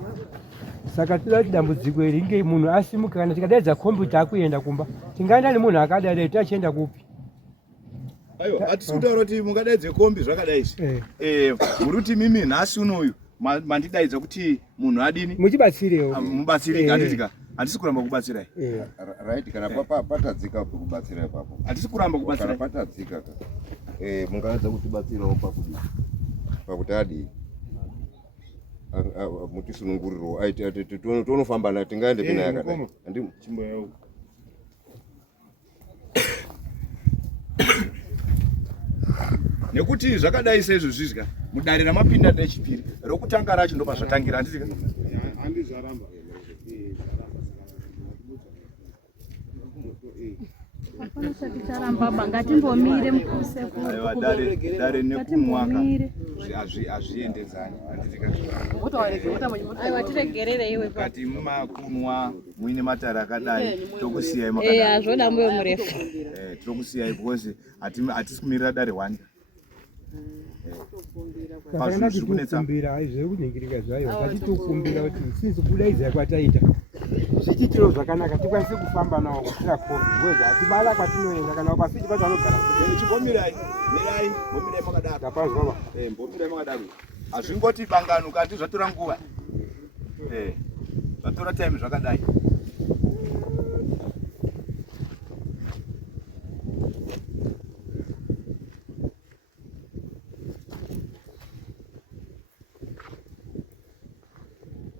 saka toda kuti dambudziko iri inge munhu asimuka kana tikadaidza kombuta akuenda kumba tingaenda nemunhu akadai tachienda kupi aiwa hatisi kutaura kuti mungadaidze kombi zvakadaisi muri kuti mimi nhasi unoyu mandidaidza kuti munhu adini muchibatsirewo mubatsiri handitika handisi kuramba kubatsirai right kana patadzika kubatsira ipapo handisi kuramba kubatsirai patadzika mungaedza kutibatsirawo pakuti adi mutisununguriro tonofamba nayo tingaende pina yakadai chimbo yau nekuti zvakadai seizvo zvizva mudare ramapinda rechipiri rokutanga racho ndopa zvatangira handitika handizvaramba Ticharamba ngatimbomire mukusekuru. aiwa dare nekumwaka hazviendedzani handitika Aiwa tiregerere iwe pa. kati mumakunwa muine matare akadai tokusiyai makadai Azvoda mbuyo murefu. tokusiyai because hatisi kumirira dare 1 kana tikumbira izvo kuningirika zvayo ngatitokumbira kuti sisi kudaidza kwataita zvichitiro zvakanaka tikwanise kufamba nawo kusvika covid hatibala kwatinoenda kana pasiti pacho anogara chimbomirai mirai mbomirai makadaro tapazwa mbomirai makadaro hazvingoti bangano kati zvatora nguva zvatora time zvakadai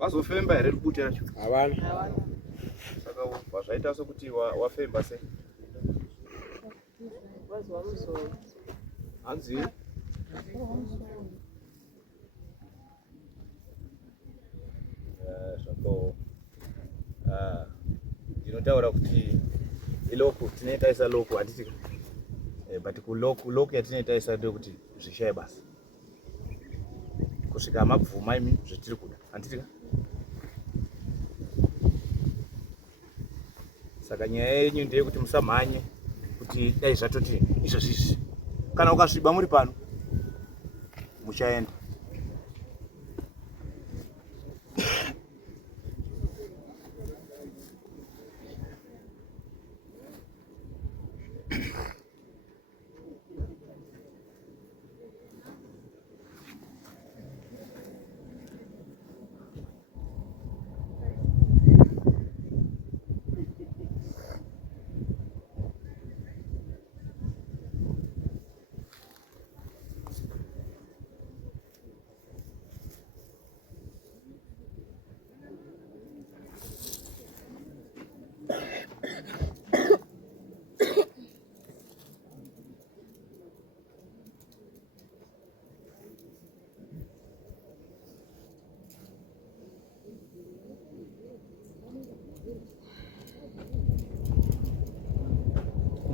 wazofemba here ribute racho havana saka wazvaita sekuti wafemba sei hanzi zvako ndinotaura kuti iloku tinoitaisa loku hatitika but kuloku yatinoitaisa ndekuti zvishaye basa kusvika mabvuma imi zvetiri kuda handitika saka nyaya yenyu ndeyekuti musamhanye kuti dai zvatoti izvo zvizvi kana ukasviba muri pano muchaenda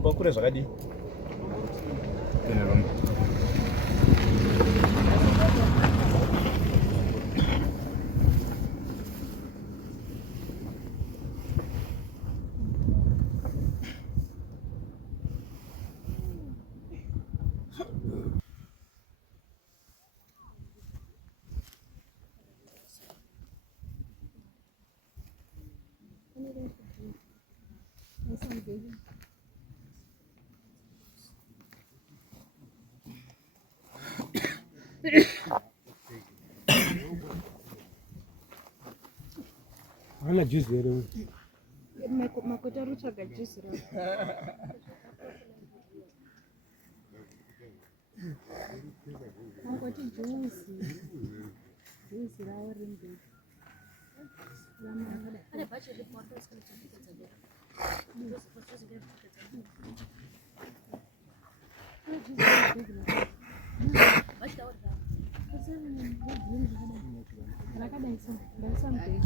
kumba kure zvakadii Hana juice here. Makuta ruchaga juice ra. Makuta juice. Juice ra orimbe. Ada baca di foto sekali cantik saja. Terus foto juga cantik. Baca tahu dah. Mereka dah sampai.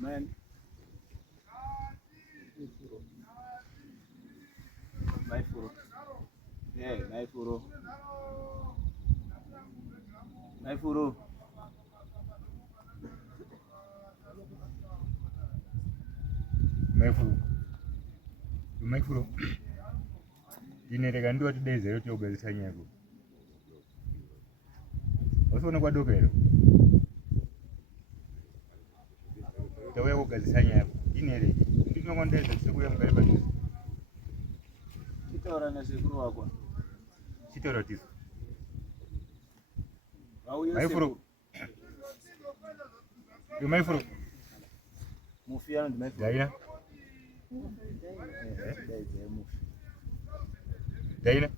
Man. Naifuro. Yeah, Naifuro. Naifuro. Naifuro. Inereka ndo atideze roti ogazisa nyako. Osona kwa dokero. Tawe ogazisa nyako. Inereka. Ndino ngondeze sekuya mukalipa ndizo. Chitaura na sekuru wako. Chitaura tizo. Naifuro. Naifuro. Mufia ndo Naifuro. Daina. Daina.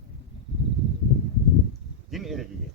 Jini ereka ye.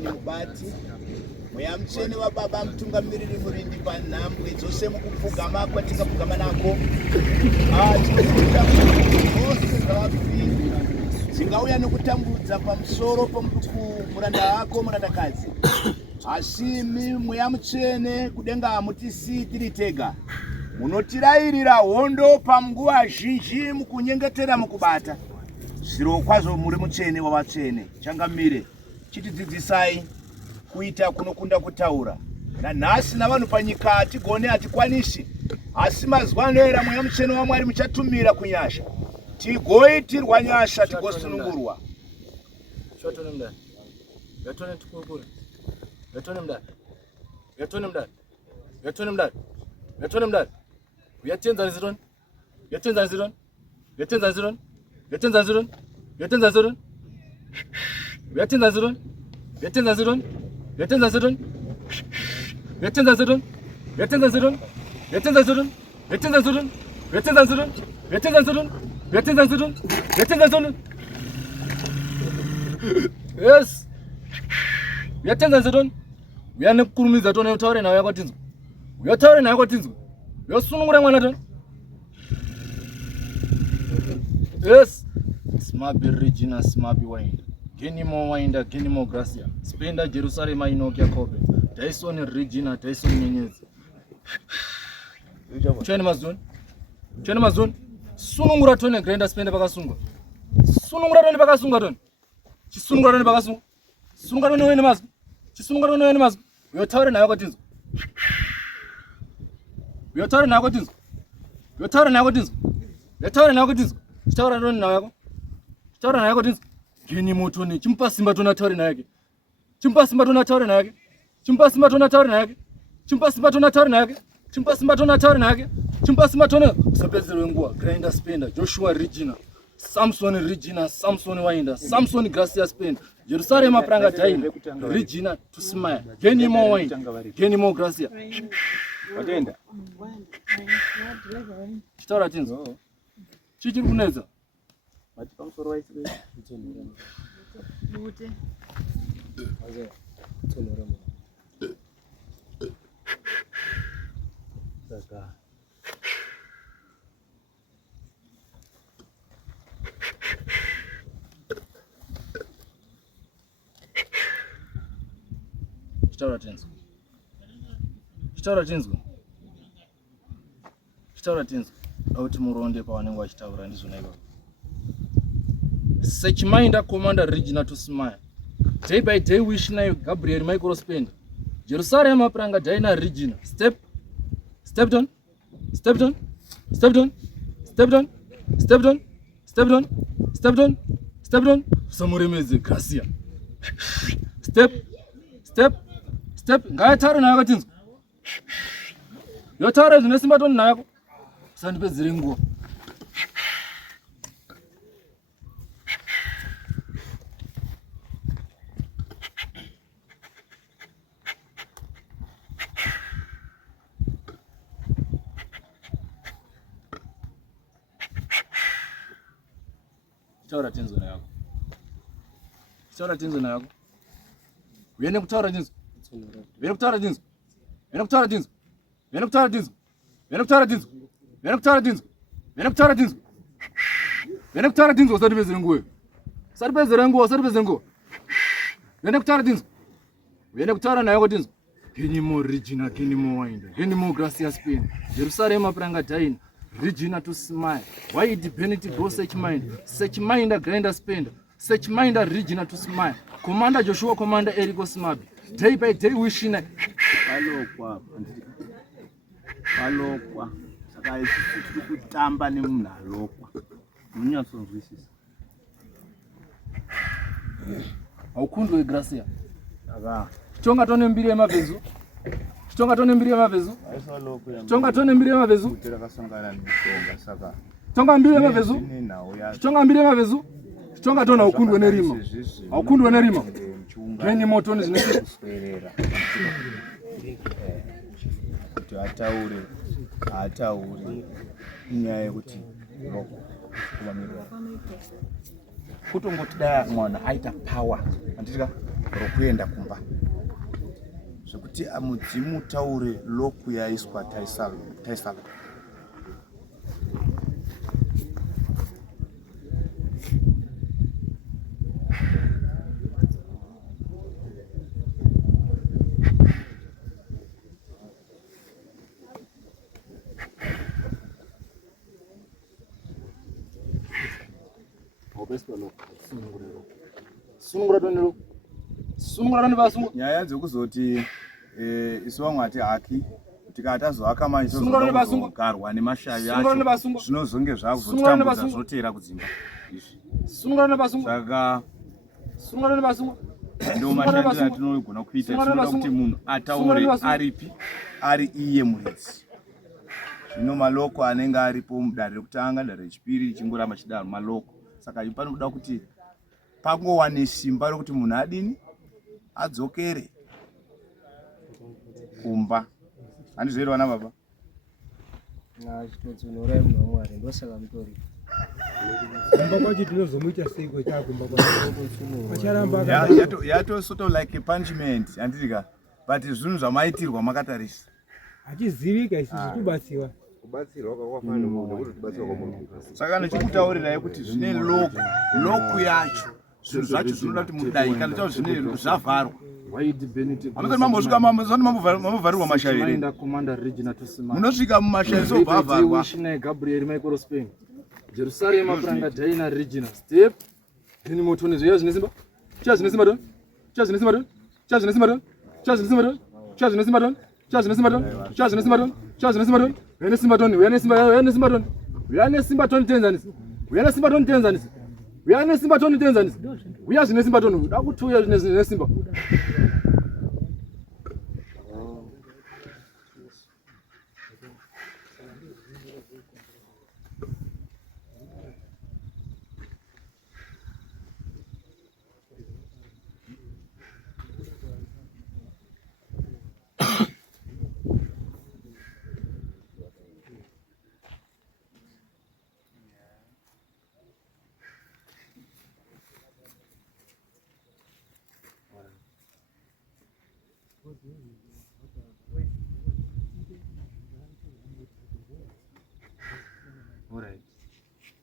Simoni Mubati Mweyamutsvene wababa mutungamiriri murindi panhambwe dzose mukupfugama kwatingapfugama nako tinokuita zvose zvavapfiri dzingauya nokutambudza pamusoro muranda wako murandakadzi asi Mweya Mutsvene kudenga hamutisi tiri tega munotirayirira hondo panguva zhinji mukunyengetera mukubata zviro kwazvo muri mutsvene wavatsvene changamire chitidzidzisai kuita kunokunda kutaura nanhasi navanhu panyika hatigone hatikwanisi asi mazuva anoera Mweya Mutsvene waMwari muchatumira kunyasha tigoitirwa nyasha tigosunungurwa Yes. Yatenza zidon. Uyane kurumiza tone utaure nawe yakwatinzwa. Uyataure nawe yakwatinzwa. Yosunungura mwana ton. Yes. Smabi Regina, Smabi Wind. Genimo Winder, Genimo Gracia. Spenda Jerusalem Inokia Kobe. Tyson Regina, Tyson Nyenyezi. Chene mazon. Chene mazon. Sunungura tone Grenda spenda pakasungwa. Sunungura tone pakasungwa ton. Chisunungura tone pakasungwa. Sunungura tone wene mazon. Chisunungura tone wene mazon. Yotaure nawe yakwatinzwa. Yotaure nawe yakwatinzwa. Yotaure nawe yakwatinzwa. Yotaure nawe yakwatinzwa. Chitaura tone nawe yako. Chitaura nawe yakwatinzwa. Geni motoni chimpa simba tona taure nawe yake. Chimpa simba tona taure nawe yake. Chimpa simba tona taure nawe yake. Chimpa simba tona taure nawe yake. Chimpa simba tona taure nawe yake. Chimpa simba tona usapedzerwe nguwa. Grindr Spender, Joshua Regina, Samson Regina, Samson Winder, Samson Gracia Spender, Jerusalem Apranga Taina, Regina to smile. Geni more wine. Geni more Gracia. Watenda. Chitaura tinzo. Chichiri kuneza. Mati pamusoro waisi Bute. Saka. Chitaura tinzo. Chitaura tinzo. Chitaura tinzo. Auti muronde pawanenge wachitaura ndizvona izvozvo. Sechimainda Commander Regina to smile. Day by day wish nayo Gabriel Michael Spender. Jerusalem Apranga Diana Regina. Step down. Step down. Step down. Step down. Step down. Step down. Step down. Step down. Samuremeze Gracia. Step. Ngayatara nayo katinzo. Yotara zvinesimba toni nayo. Sandipedzere nguwa. Chitaura tinzo na yako. Chitaura tinzo na yako. Uyene kutaura tinzo. Uyene kutaura tinzo. Uyene kutaura tinzo. Uyene kutaura tinzo. Uyene kutaura tinzo. Uyene kutaura tinzo. Uyene kutaura tinzo. Uyene kutaura tinzo usatipedzere nguwa. Usatipedzere nguwa, usatipedzere nguwa. Uyene kutaura tinzo. Uyene kutaura nayo tinzo. Genimo Regina, Genimo Winder, Genimo Gracia Spin, Jerusalem Apranga Daina, Regina to smile. Why did Benedict go search mind? Search mind a Grindr Spender. Search mind a Regina to smile. Commander Joshua, Commander Erigo Smabi. Day by day wishing a Palokwa. Saka isi kutamba ni muna lokwa. Munyatsonzwisisa. Aukundwe Gracia. Aka. Chonga tone mbiri yemavezu. Chonga tone mbiri yemavezu. Chonga tone mbiri yemavezu. Tirakasangana nishonga saka. Chonga mbiri yemavezu. Chonga mbiri yemavezu. Chonga tone aukundwe nerima. Aukundwe nerima. Geni motoni zinesi kuswerera. Kuti ataure inyaya yekuti loko kuvamirwa. kutongoti dai mwana aita power anditika rokuenda kumba zvekuti mudzimu taure loku yaiswa taisala nyaya dzekuzoti isu vamwe haki tikati azoaka manje tozogarwa nemashavi acho zvinozonge zvakuzotitambudza zvoteera kudzimba saka ndo mashandiro atinogona kuita tinoda kuti munhu ataure aripi ari iye muridzi. Zvino maloko anenge aripo mudare rekutanga dare rechipiri chingoramba chidaro maloko. Saka panoda kuti pangowane simba rokuti munhu adini adzokere kumba. Handizvero vana baba? Chitodzonora munhu waMwari ndosaka mutori. Kumba kwacho tinozomuita sei kuita kumba kwacho? Acharamba yato sort of like a punishment handika. But zvinhu zvamaitirwa makatarisa. Achizivika isi zvitubatsiwa. Kubatsirwa kwakafanana nekuti kubatsirwa kwamunhu. Saka ndichikutaurirai kuti zvine loku yacho. Zvinhu zvacho zvinoda kuti mudai kana tauri zvine zvavharwa. Mamuvharirwa mashavire. Munosvika mumashavi sobhavharwa. Gabriel Michael Spain. Jerusalem apranga Daina Regina. Step. Kini motoni zviya zvine simba. Chazvine simba don. Chazvine simba don. Chazvine simba don. Chazvine simba don. Chazvine simba don. Chazvine simba don. Chazvine simba don. Chazvine simba don. Wene simba don. Wene simba don. Wene simba don tenzanis. Wene simba don tenzanis. Wene simba don tenzanis. Uya zvine simba don. Dakutuya zvine simba.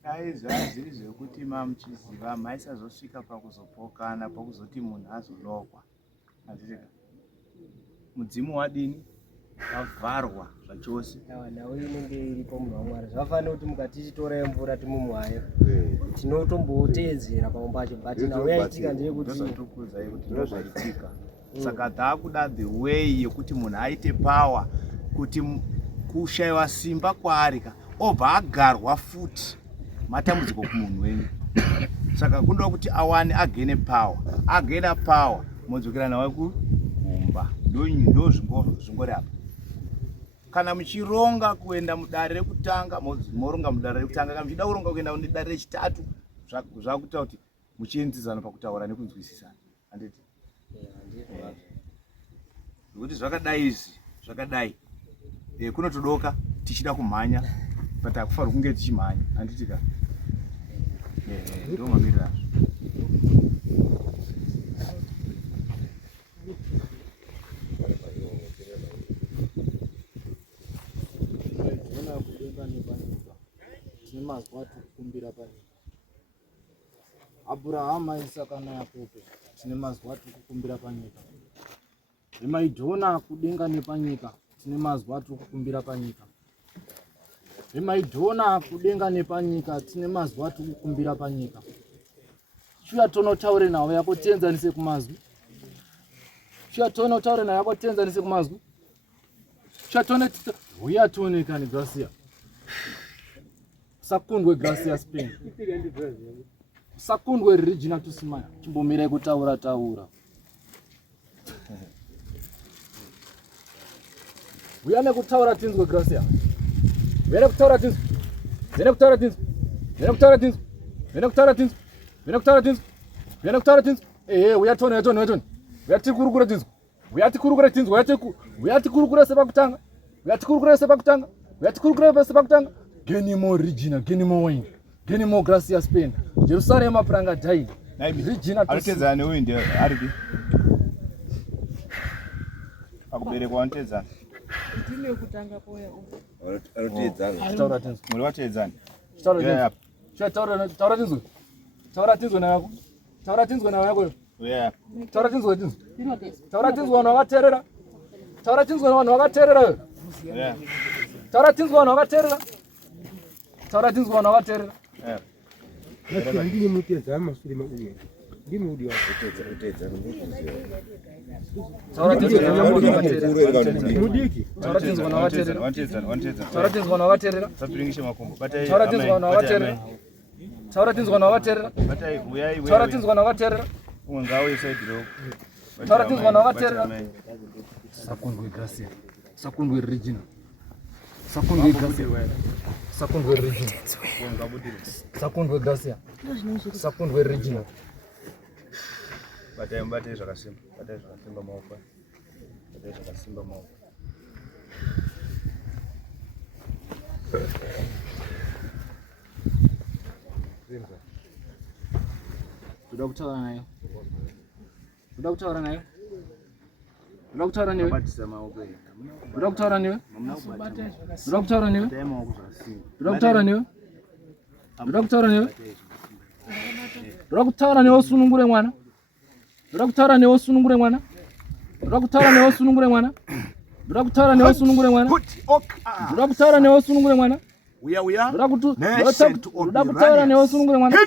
Aizvazviri zvekuti mamuchiziva maisazosvika pakuzopokana pakuzoti munhu azolokwa. Handika mudzimu wadini wavharwa zvachose. Nawe inenge iripo munhu waMwari. Zvafana kuti mukati titora mvura timumwaye. Tinotomboteedzera pamumba chacho but nawe yaitika ndeye kuti ndozvatokuudzai kuti ndozvaitika. Saka taakuda the way yekuti munhu aite power kuti kushayiwa simba kwaarika obva agarwa futi matambudziko kumunhu wenyu. Saka kunoda kuti awane agene power. Agena power modzokera nawe kumba. Ndo zvingori apa. Kana muchironga kuenda mudare rekutanga moronga mudare rekutanga. Kana muchida kuronga kuenda mudare rechitatu zvakuita kuti muchienzisana pakutaura nekunzwisisana. Handiti? Nokuti zvakadai kunotodoka tichida kumhanya but akufanirwa kunge tichimhanya. Handitika? Ndo mamiriro. Abrahama, Isaka na Yakobo tine mazwa kukumbira panyika. Vemaidhona kudenga nepanyika tine mazwa kukumbira panyika. Vemaidhona kudenga nepanyika tine mazwa kukumbira panyika. Shuya tonotaure nawo yako tienzanise kumazwi. Shuya tonotaure nawo yako tienzanise kumazwi. Shuya uya toneka ni Gracia. Sakundwe Gracia Spain. Sakundwe Regina Tusimaya. Chimbomire kutaura. Uyane kutaura tinzwe Gracia. Uyane kutaura tinzwe. Uyane kutaura tinzwe. Uyane kutaura tinzwe. Uyane kutaura tinzwe. Uyane kutaura tinzwe. Uyane kutaura tinzwe. Uyatone. Uyati kurukura tinzwe. Uyati kurukura tinzwe. Uyati kurukura sepakutanga. Uyati kurukura sepakutanga. Uyati kurukura sepakutanga. Genimo Regina, genimo wine. Gain more gracia Spain. Jerusalem apranga dai. Regina Anotedzana neuyu ndiye aripi? Akuberekwa anotedzana. Ndine kutanga poya. Anotedzana. taura tinzo. Muri watedzana. Taura tinzo. Taura tinzo na yako. Taura tinzo na yako. Yeah. Taura tinzo tinzo. Taura tinzo wana wakaterera. Taura tinzo wana wakaterera. Yeah. Taura tinzo wana wakaterera. Taura tinzo wana wakaterera. Yeah. Ndine mutedza amashure mauye. Ndine mudi wako. Taura tinzo wana wakaterera. Mudiki. Taura tinzo wana wakaterera. Wanotedzana. Taura tinzo wana wakaterera. Sapiringishe makumbo. Batai. Taura tinzo wana wakaterera. Taura tinzo wana wakaterera. Batai uyai. Taura tinzo wana wakaterera. Ungawe side row. Taura tinzo wana wakaterera. Sakundwe gracia. Sakundwe Regina. Sakundwe gracia. Sakundwe Regina. Sakundwe gracia. Sakundwe Regina. Batai mbate zvakasimba. Batai zvakasimba maoko. Batai zvakasimba maoko. Tuda kutaura nayo. Tuda kutaura nayo. Tuda kutaura nayo. Batisa maoko. Tuda kutaura nayo. Bata zvakasiyana. Tuda kutaura nayo. Batai maoko zvakasimba. Tuda kutaura nayo. Tuda kutaura nayo. Tuda kutaura nayo sunungure mwana. Tuda kutaura nayo sunungure mwana. Tuda kutaura nayo sunungure mwana. Tuda kutaura nayo sunungure mwana. Tuda kutaura nayo sunungure mwana. Uya uya. Tuda kutaura nayo sunungure mwana.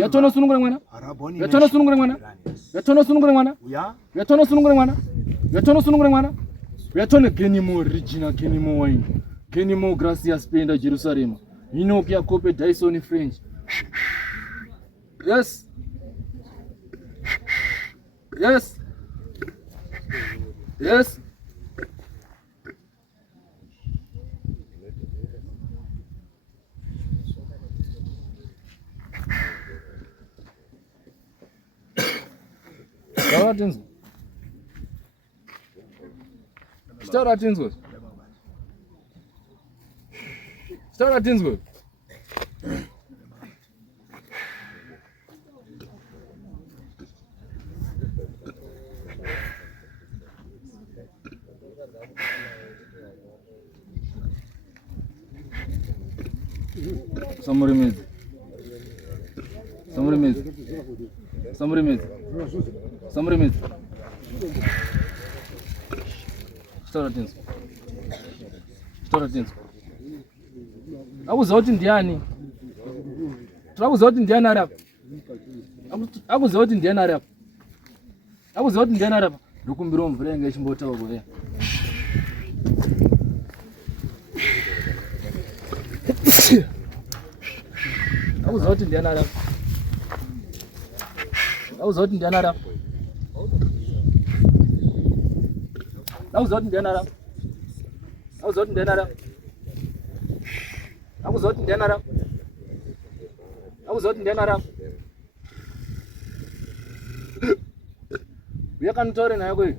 Yatono sunungure mwana. Yatono sunungure mwana. Yatono sunungure mwana. Uya. Yatono sunungure mwana. Yatono sunungure mwana. Yatono Kenimo Regina, Kenimo wine. Kenimo Gracia Spenda Jerusalem. Inokia Kope Dyson French. Yes. Yes. Yes. Taura tinzo. Taura tinzo. Taura tinzo. Somebody miss. Somebody miss. Somebody miss. Somebody miss. Taura tinzo. Taura tinzo. Akuzoti ndiani? Akuzoti ndiani arapa? Akuzoti ndiani arapa? Akuzoti ndiani arapa? Ndokumbira mvura yanga ichimbotaurwa ya. Akuzoti ndiani arapa? Akuzoti ndiani arapa? Akuzoti ndiani arapa? Akuzoti ndiani arapa? Akuzoti ndiani arapa? Akuzoti ndiani arapa? Uyakanotaura nayo kwe.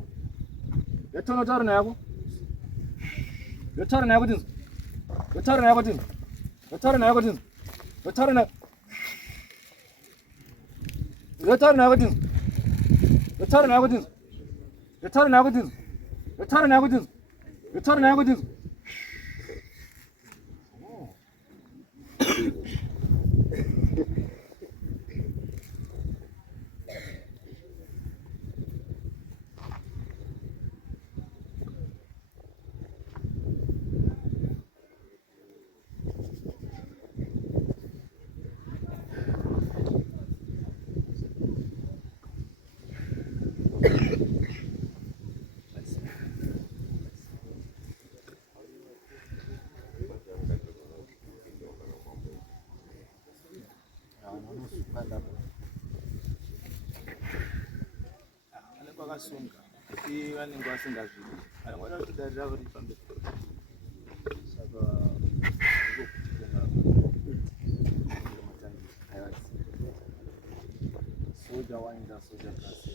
Yatonotaura nayo. Yotaura nayo kuti. Yotaura nayo kuti. Yotaura nayo kuti. Yotaura nayo. Yotaura nayo kuti. Yotaura nayo kuti. Yotaura nayo kuti. Yotaura nayo kuti. Yotaura nayo kuti. Sunga. Si vanenge vasingazvidi. Anoda kudarira kuti pamberi. Saka soja waenda soja kasi.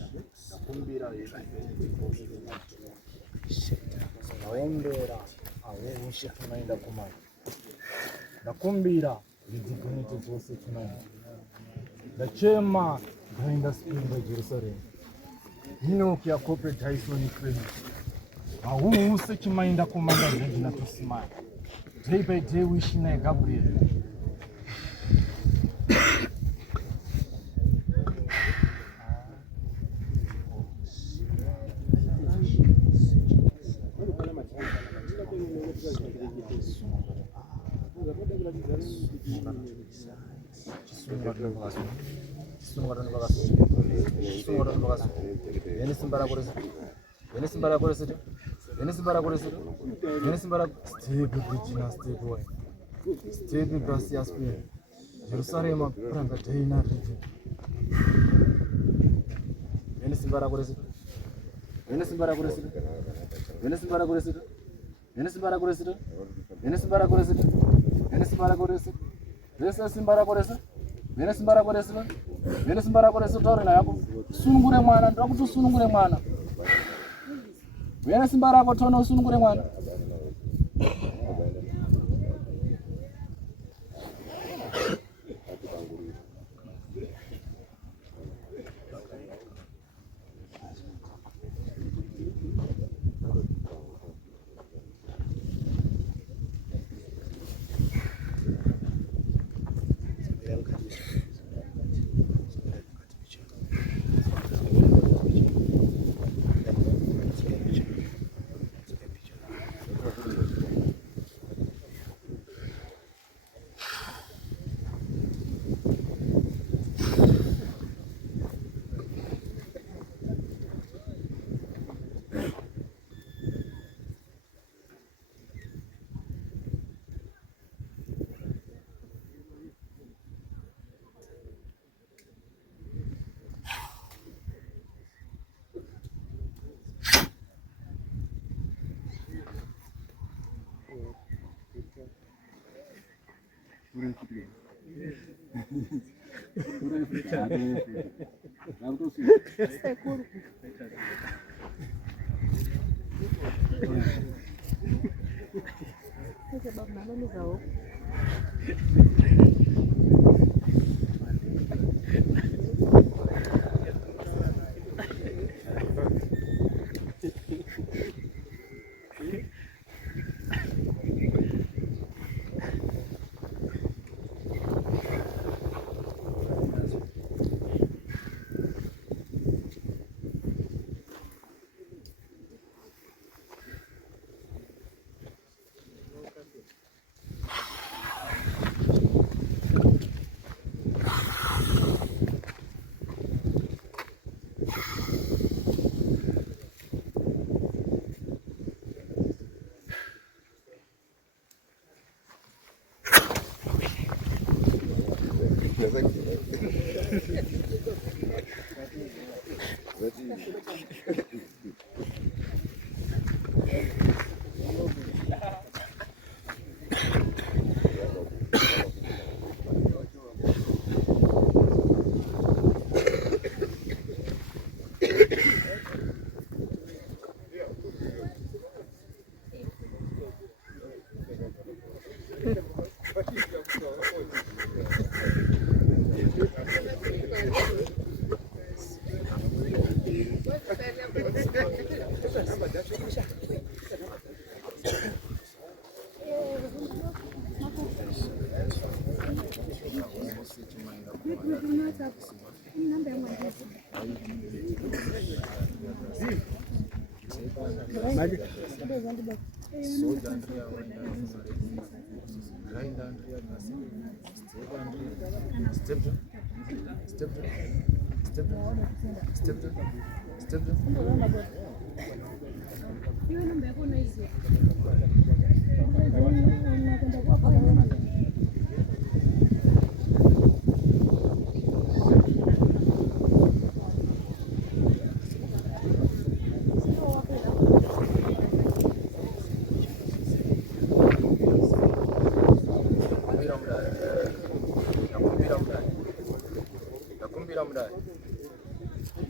Ndakumbira Naombera awe ushe tunaenda kumai. Ndakumbira zvidzikanite dzose tonight. Ndachema ngaenda Springbok Jerusalem. Enoch Yakobe Dyson Ukraine. Ahu sechimainda kumanda Regina to smile. Day by day wishing I Gabriel. Stable gracias Spirit. Jerusalem pranga Jaina region. Venesimbara Goresit. Venesimbara Goresit. Venesimbara Goresit. Venesimbara Goresit. Venesimbara Goresit. Venesimbara Goresit. Venesimbara Goresit. Venesimbara Goresit. Venesimbara Goresit torina yako. Sunungure mwana ndakuti sunungure mwana. Venesimbara gotono sunungure mwana.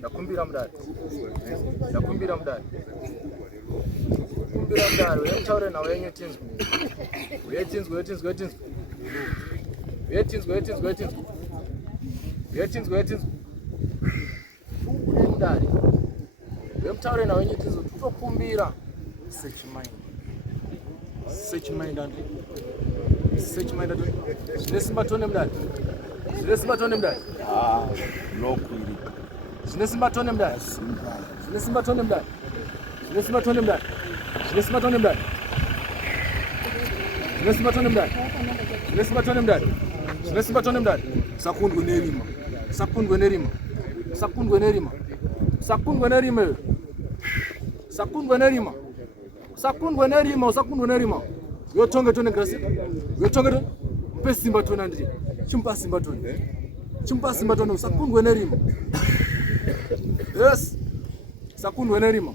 Nakumbira mudari. Nakumbira mudari. Kumbira mudari. Wewe mtaure na wewe tinzwe. Wewe tinzwe. Mudari. Vemutaure nawo nyitizo tutokumbira Search mind and zvine simba tone mudari. Zvine simba tone mudari. Lokwirika. Zvine simba tone mudari. Zvine simba tone mudari. Zvine simba tone mudari. Zvine simba tone mudari. Zvine simba tone mudari. Zvine simba tone mudari. Zvine simba tone mudari. Sakundwe nerima. Sakundwe nerima. Sakundwe nerima. Sakundwe nerima. Sakundwe nerima. Sakundwe nerima. Sakundwe nerima. Yotonge tone grasi. Yotonge tone. Mpe simba tone andiri. Chimpa simba tone. Chimpa simba tone. Sakundwe nerima. Yes. Sakundwe nerima.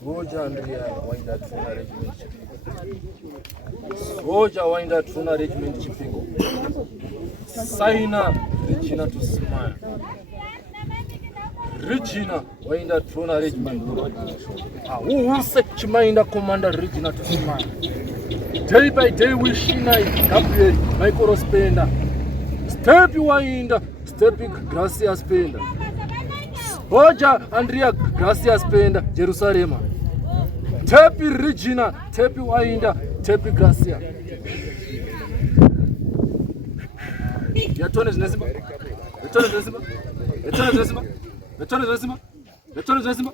Soja Andrea Wainda Truna Regiment Chipingo. Soja Wainda Truna Regiment Chipingo. Saina Regina to smile. Regina Wainda Truna Regiment. Who set Chimainda Commander Regina to smile. Day by day we shine Gabriel Michael Spender. Step Wainda, stepping Gracia Spender. Soja Andrea Gracia Spender, Jerusalem. Tepi Regina, Tepi Wainda, Tepi Gracia. Yatone znesima. Yatone znesima. Yatone znesima. Yatone znesima. Yatone znesima.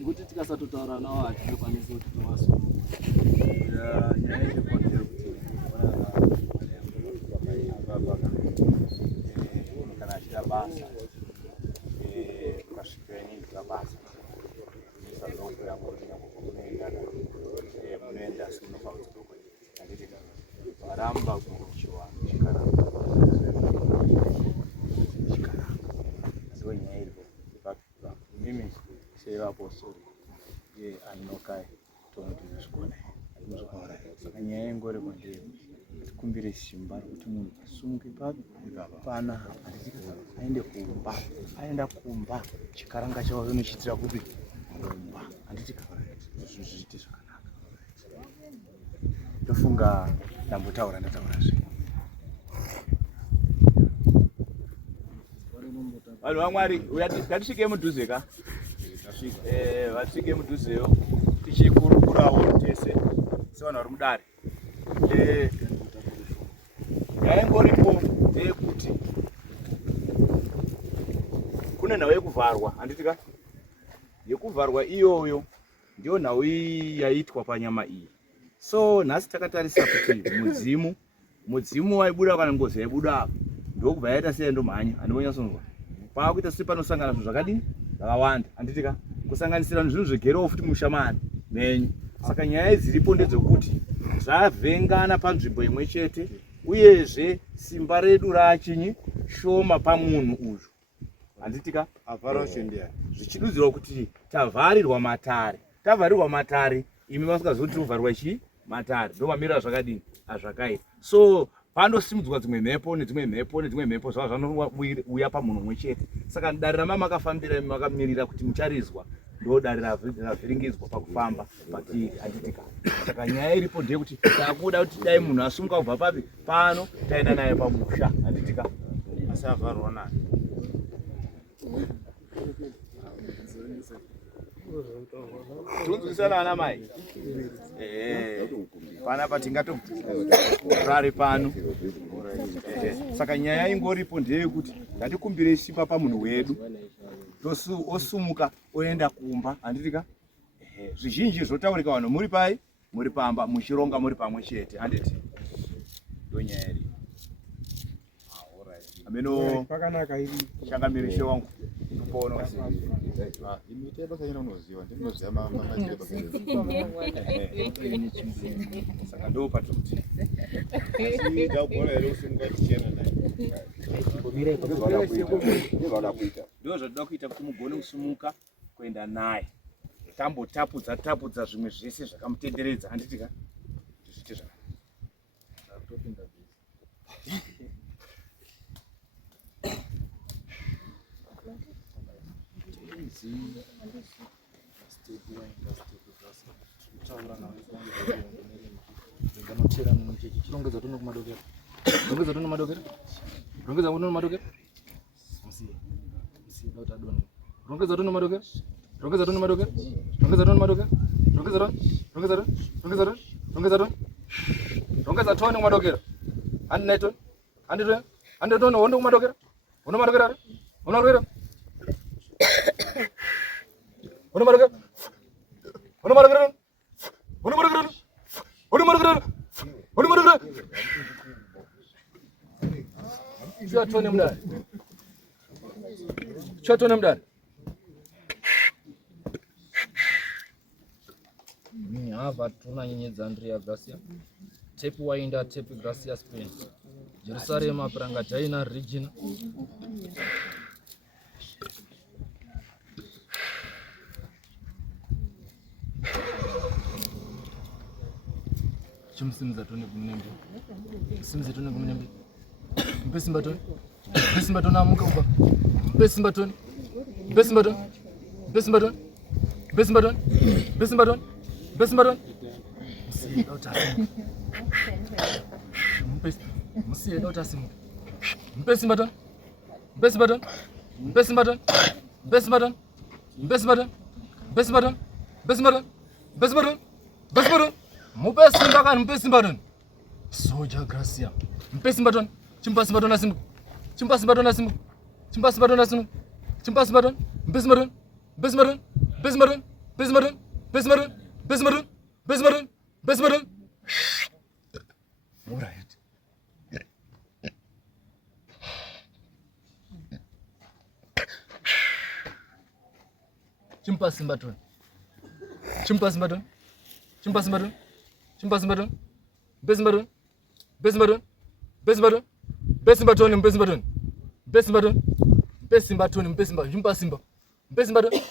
Ngoti tikasatotaura nawo atinokwanisa kuti towaso. Ya nyaje kwa kuti kana achita basa. Ukasvikeni basa. Sazokura kuti munoenda sinofa kudoko andika varamba kuchiwa chikara so nyaya iripo ipapira mimi sevapostoli ye anokai tonoti zvikona muzvikora saka nyaya yengore kwandiri tikumbire simba kuti munhu asumuke papi pana aende kumba aenda kumba chikaranga chawo zvinochitira kupi kumba anditi zviite zvakanaka tofunga ndambotaura ndataura zvino vanhu vaMwari ngatisvike mudhuze ka vatisvike mudhuzeyo tichikurukurawo tese sevanhu vari mudare yaingoripo ndeyekuti kune nhau yekuvharwa handitika yekuvharwa iyoyo ndiyo nhau yaitwa panyama iyi. So nhasi takatarisa kuti mudzimu waibuda kana ngozi yaibuda apa ndokubva yaita seendo mhanya andibonyatsonzwa paakuita skuti panosangana zvinhu zvakadini zvakawanda handitika kusanganisira zvinhu zvegerewo futi mushamani menyu. Saka nyaya dziripo ndedzekuti zvavhengana panzvimbo imwe chete uyezve simba redu rachinyi shoma pamunhu uyu handitika zvichidudzirwa kuti tavharirwa matare imi vasingazoti tovharirwa chii matare ndomamirira zvakadini azvakaita. So pandosimudzwa dzimwe mhepo nedzimwe mhepo nedzimwe mhepo zvava zvanouya pamunhu umwe chete. Saka dare ramamakafambira makamirira kuti mucharizwa ndo dare ravhiringidzwa pakufamba patiri handitika. Saka nyaya iripo ndeyekuti takuda kuti dai munhu asumuka kubva papi pano taenda naye pamusha handitika asavharwa naye. Tunzwisana ana mai panapa tingatorari pano. Saka nyaya ingoripo ndeyekuti ngatikumbire simba pamunhu wedu osumuka oenda kumba handitika. Zvizhinji zvotaurika vanhu muri pai muri pamba muchironga muri pamwe chete handiti ndo nyaya iri. ameno pakanaka iri shangamirishe wangu kupono imite basa ina unoziva ndinoziva machire basa saka ndo patoti bora ero usunga tichena naye ndo zvoda kuita kuti mugone kusumuka kuenda naye tambotapudza zvimwe zvese zvakamutenderedza handiti ka zviite zvakanaka. Rongeza tono kumadokera. Rongeza tono madokera. Rongeza tono madokera. Msi dota doni. Rongeza tono madokera. Rongeza tono madokera. Rongeza tono madokera. Rongeza tono. Rongeza tono. Rongeza tono. Rongeza tono. Rongeza tono kumadokera. Andi neton. Andi tono. Andi tono wondo kumadokera. Wondo madokera. Wondo madokera. Wondo madokera. Wondo madokera. Wondo madokera. Wondo madokera. Wondo madokera. Chatone mdani. Chatone mdani. Mimi hapa tunanyenyedza Andrea Garcia. Tape Winder, Tape Garcia Spain. Jerusalem apranga China region. Chimsimza tone kumnembe. Simza tone kumnembe. Mpesimba tone. Mpesimba tone amuka uba. Mpesimba tone. Mpesimba tone. Mpesimba tone. Mpesimba tone. Mpesimba tone. Mpesimba tone. Msi dota. Msi dota simu. Mpesimba tone. Mpesimba tone. Mpesimba tone. Mpesimba tone. Mpesimba tone. Mpesimba tone. Mpesimba tone. Mpesimba tone. Mpesimba tone. Mpesimba kan mpesimba tone. Soja Garcia. Mpesimba tone. Chimpasimba tone asimu. Chimpasimba tone asimu. Chimpasimba tone asimu. Chimpasimba tone. Mpesimba tone. Mpesimba tone. Mpesimba tone. Mpesimba tone. Mpesimba tone. Mpesimba tone. Mpesimba tone. Mpesimba tone. All right. Chimpasimba tone. Chimpasimba tone. Chimpasimba tone. Chimpasimba tone. Mpesimba tone. Mpesimba tone. Mpesimba tone. Mpesimba tone. Mpesimba tone. Mpesimba tone. Mpesimba tone. Mpesimba. Chimpasimba. Mpesimba tone.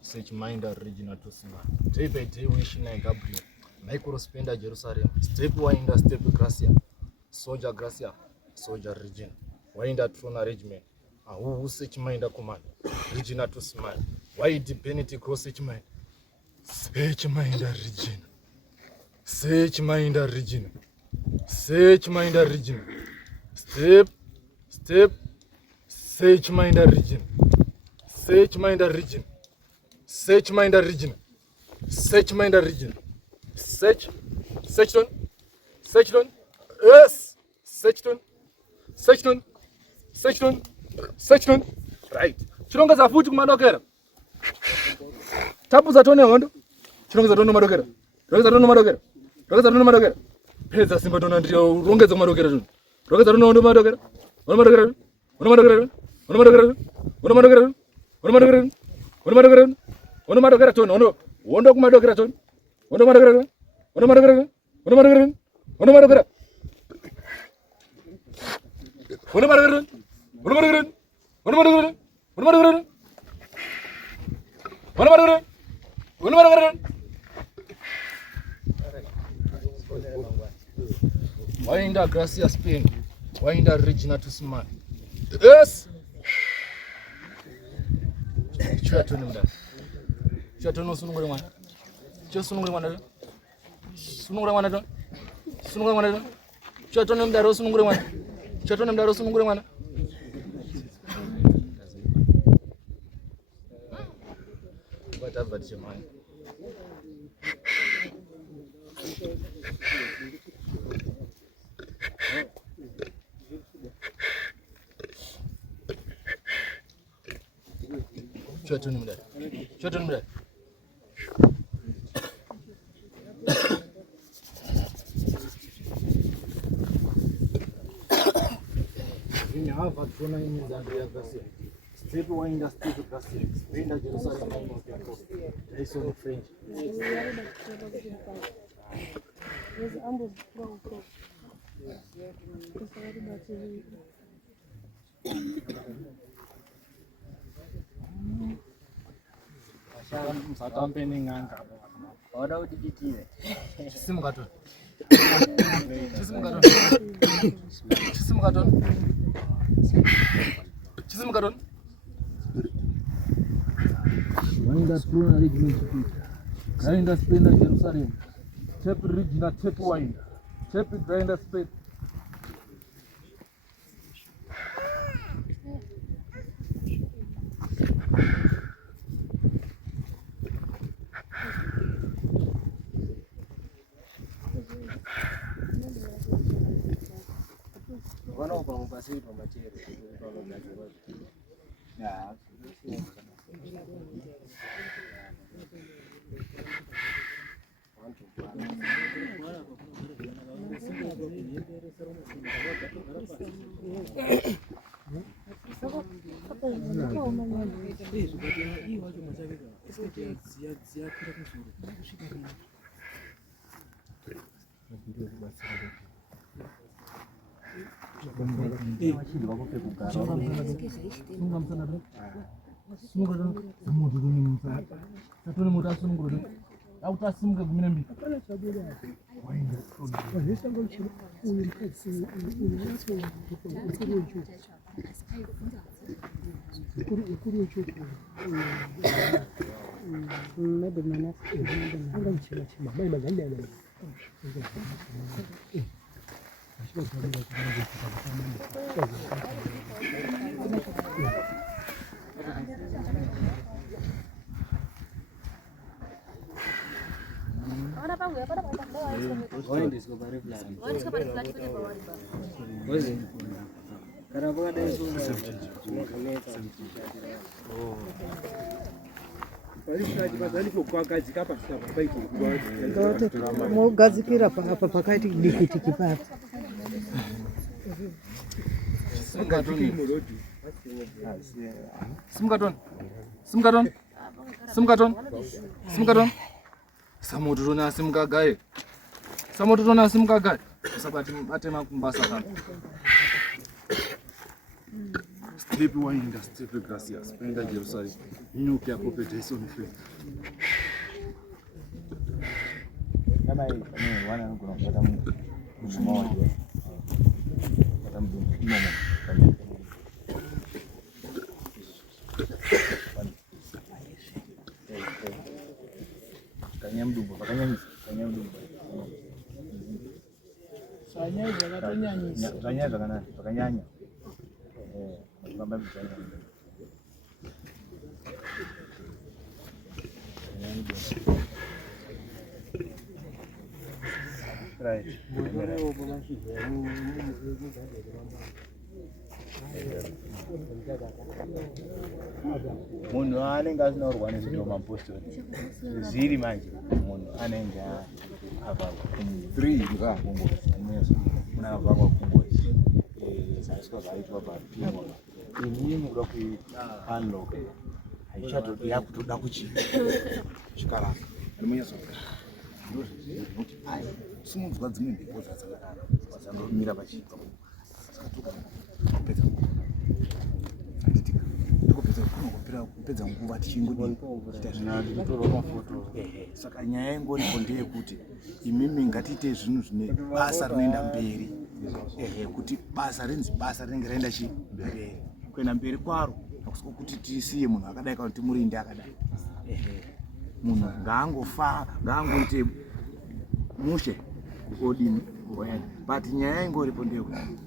Search Minder regional to Simba. Day by day wishing Gabriel. Michael Spender Jerusalem. Step Winder, Step Gracia. Soldier Gracia. Soldier region. Winder Trona Regiment. Who search Minder command. Regional to Simba. Wide Benedict Cross search Minder. Search Minder region. Search Minder region. Search Minder region. Step. Search Minder region. Search Minder region. Search Minder region. Search Minder region. Search on. Search on. Yes. Search on. Search on. Search on. Search on. Right. Chilonga za futi kumadokera. Tapu za tone hondo. Chilonga za tone madokera. Chilonga za tone madokera. Chilonga za tone madokera. Pesa simba tone ndio rongeza madokera tone. Chilonga za tone hondo madokera. Hondo madokera. Hondo madokera. Hondo madokera. Hondo madokera. Hondo madokera. Hondo madokera. Ono madokera tone, ono kumadokera tone. Ono madokera. Ono madokera. Ono madokera. Ono madokera. Ono madokera. Ono madokera. Ono madokera. Ono madokera. Ono madokera. Ono madokera. Winder Gracia Spain. Winder regional to Simba. Yes. Chua tone mda. Chatono sunungure mwana. Sunungure mwana. Sunungure mwana. Sunungure mwana. Chatono mdaro sunungure mwana. Chatono mdaro sunungure mwana. Whatever the man. Shotuni mudari. Shotuni mudari. Ini hapa tuna hii Zambia ya Gracia. Step waenda step Gracia. Waenda Jerusalem hapo. Hizo ni French. Satampe ninganga. Ora udikitire. Chisimukaton. Chisimukaton. Chisimukaton. Chisimukaton. Waenda Pruna Regiment. Grinder Sprinter Jerusalem. Tape Regina Tape Winder. Tape Grinder Sprinter. Wana upa mupasi kwa machero. Ya. Mogadzikira apa pakaiti dikiti kipata. Simkaton. Simkaton. Simkaton. Simkaton. Samotona simkagaye. Samotona simkagaye. Sabati atema kumbasa kana. Step Winder, Step Gracia, Sprinter Jerusalem. Inuke hapo pete hizo ni French. Kama hii wana kuna kupata mmoja. Kupata mtu mmoja. Kanya mdumbo, kanya mdumbo. Sanyaza katanyanyisa. Sanyaza kana, kanyanya. Kamba mchana. Right. Munhu anenge asinaurwa nezvidoma apostoli zviri manje munhu anenge abva 3 ngakungozi muna abva kwakungozi zvaiswa zvaitwa papimo inini mukuda kuunlock haichatoda yakutoda kuchikara rimunyasoka ndozvinokuti ai simunzwa dzimwe mhepo dzadzangomira pachipa kupedza kupedza nguva tichingoita zvinotora mafoto. Saka nyaya ingoripo ndeyekuti imimi ngatiite zvinhu zvine basa rinoenda mberi, kuti basa rinzi basa rinenge raenda mberi kuenda mberi kwaro, hakusiko kuti tisiye munhu akadai kana kuti murinde akadai. Munhu ngaangofa ngaangoite mushe odini but nyaya ingoripo ndeyekuti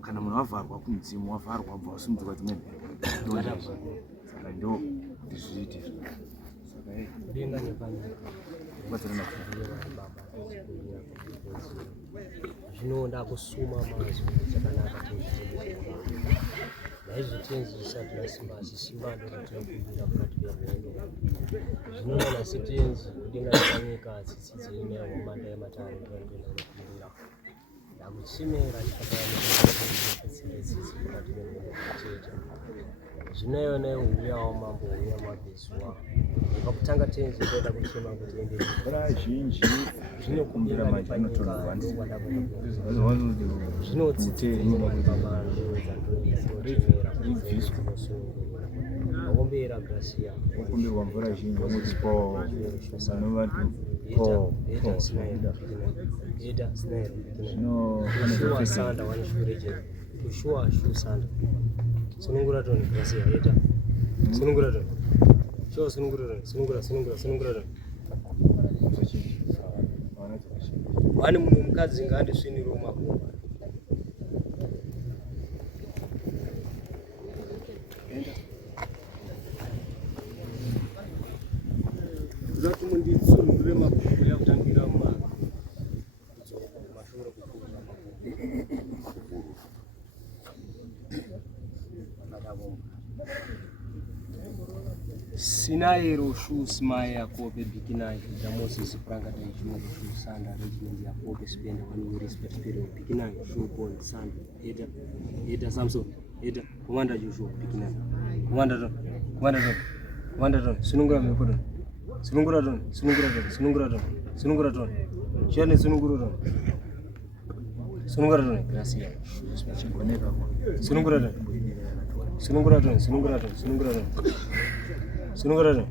kana munhu avharwa kumudzimu wavharwa wabva wasimudzoka dzimwe saka ndo kuti zviite saka Dinda nyepanya. batsirana zvinoda kusuma mazwi chakanaka naizvo tenzi zvisati rasimba zisimba ndo ratinokumbira pakati perwendo zvinonana setenzi kudenga rakanyika tsitsi dzeimera mumanda yematare ndokuenda kunokumbira ndakuchimera chikatayatsire tsitsi pakati perwendo chete zvinayo nayo uyawo mambo uya mabhezuwa pakutanga tenzi ndoda kuchema kuti ende mvura zhinji zvinokumbira manje inotorwa zvinokumbira gracia okumbirwa mvura zhinji mutsipo sanovatu Joshua Sanda one shoe legend Joshua shoe Sanda sunungura toni gracia eta sunungura toni show sunungura toni wani munhu mukadzi ngandi sviniro makumba zati munditsunure makumba ya kutangira mumba mashoro kukura Sinairo shoes maya kobe bikina da Moses pranga da juno shoe sanda regiment ya kobe spend when we respect period bikina shoe ball sanda eda Samson eda commander Joshua bikina commander sunungura mekodo sunungura don chene sunungura don gracia sunungura don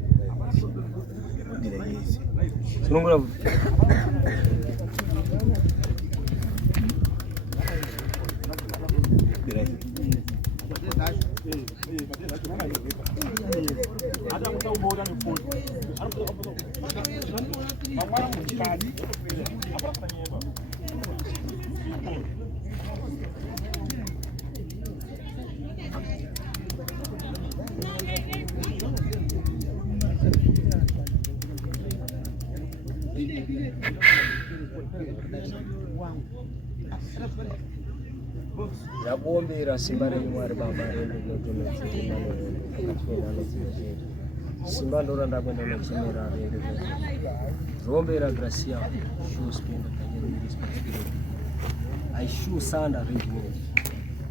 Yabombera simba renyuwari baba simba ndora ndakwenda nochimera rende rombera gracia shoe spend I shoe sanda regiment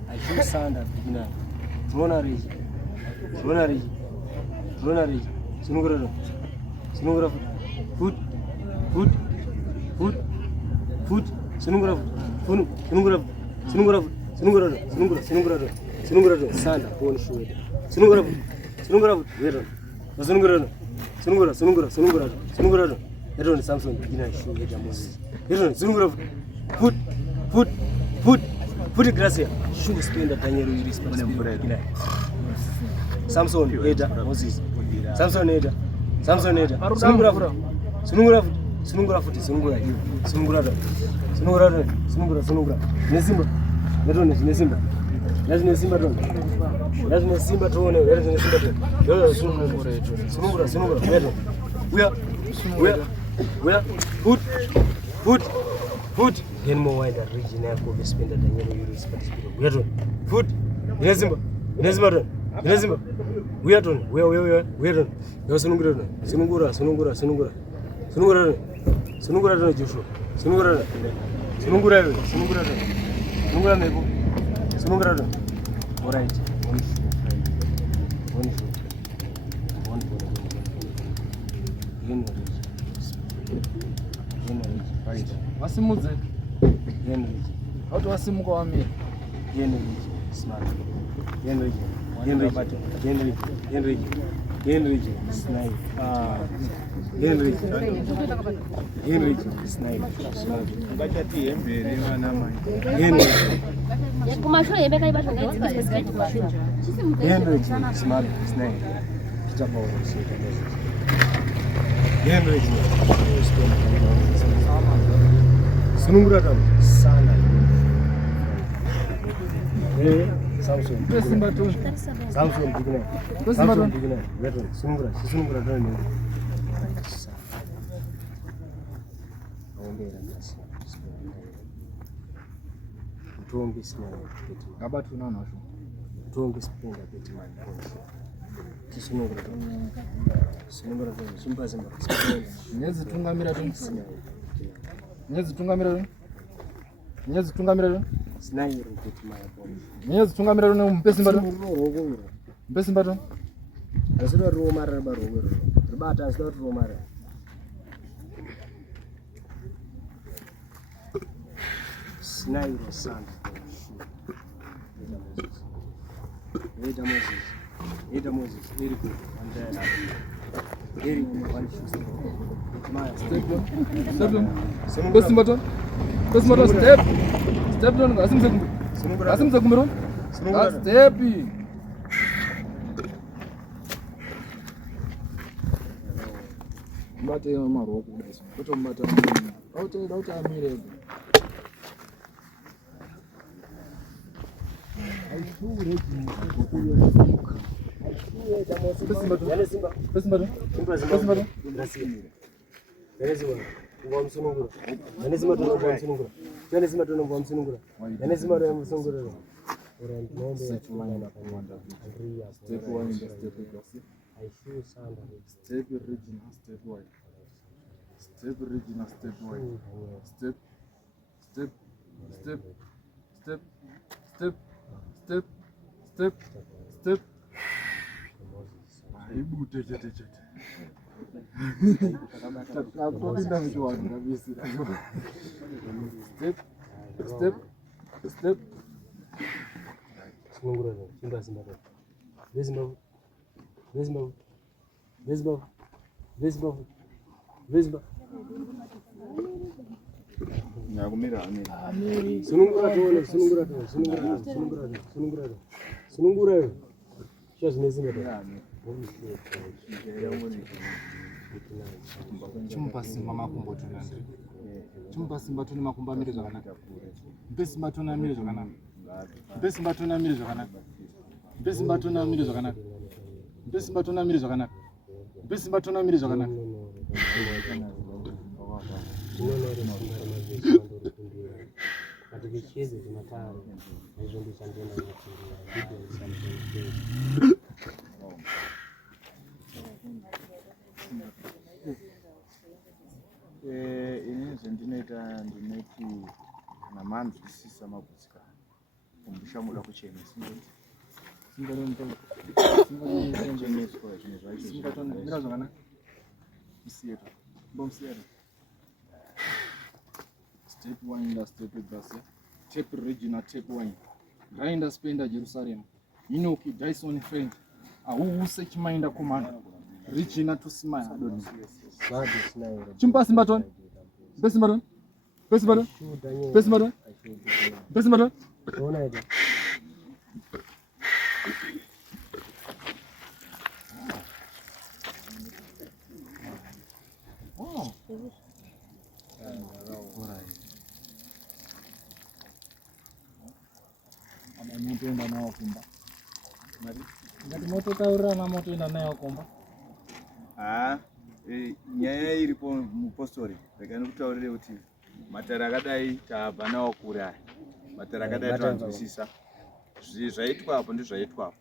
I shoe sanda beginner drona rage sunugura foot sunugura sanda pon shoe sunugura wera sunugura eron Samson beginner shoe ya Moses eron sunugura foot gracia shoe spend tanyero iris beginner Samson eda Moses Samson eda sunungura nesimba netone nesimba tone sunungura uya food then more wider region ya ko spend tanyero iris uya tone food nesimba uya tone yo sunungura tone Joshua sunungura meko sunungura tone alright one right wasimudze auto wasimuka wami smart Henry Snipe. Henry Snipe. Ngachati embere vana mai. Henry. Kumashule yebeka ibasho ngaitsi Henry Smart Snipe. Peter Paul. Henry. Sunungura tam sana. Samsung beginner. Veteran. Sunungura done. Tongi sina peti. Ngaba tunaona sho. Tongi spinga peti man. Tisunungura. Sunungura zimba zimba. Nyezi tungamira tu. Nyezi tungamira tu. Nyezi tungamira tu. Sina yero peti man. Nyezi tungamira tu mpesi mbato. Mpesi mbato. Asura romara baro. Ribata asura romara. Snairo sana. Eda Moses, very good. And very good. One step. Step down. Asimze kumiro. Step. Mbate maroko kudaso. Kuto mbata. Auta amire. Step. Ibu teche. Nakupinda mchwani kabisa. Step. Sunungura simba. Vesba. Nakumira amiri. Sunungura. Just missing it. Chimbasimba makumbo tunande. Chimbasimba tuni makumba mire zvakanaka. Mbesimba tuna mire zvakanaka. Mbesimba tuna mire zvakanaka. Mbesimba tuna mire zvakanaka. Mbesimba tuna mire zvakanaka. Mbesimba tuna mire zvakanaka. Atikicheze tumatari. Hizo ndi chandena ini zvendinoita ndinoti kana manzwisisa magutsika kumbusha muda kuchena singocheneswa zvinhu zvacho Mira zvakanaka. Musiero. Step wine, step Brase. Tape Regina, tape wine. Grinder Spender Jerusalem. Inoki Dyson friend. Ahuse chimainda command. Regina to smile. Chimpasi baton. Besimaton. Wow. Moto enda nayo kumba. Ngati moto taurira na moto enda nayo kumba. Nyaya iripo mupostori rekanokutaurire kuti matara akadai tabva nawo kure. Matara akadai tanzwisisa. Zvaitwapo ndizvaitwapo.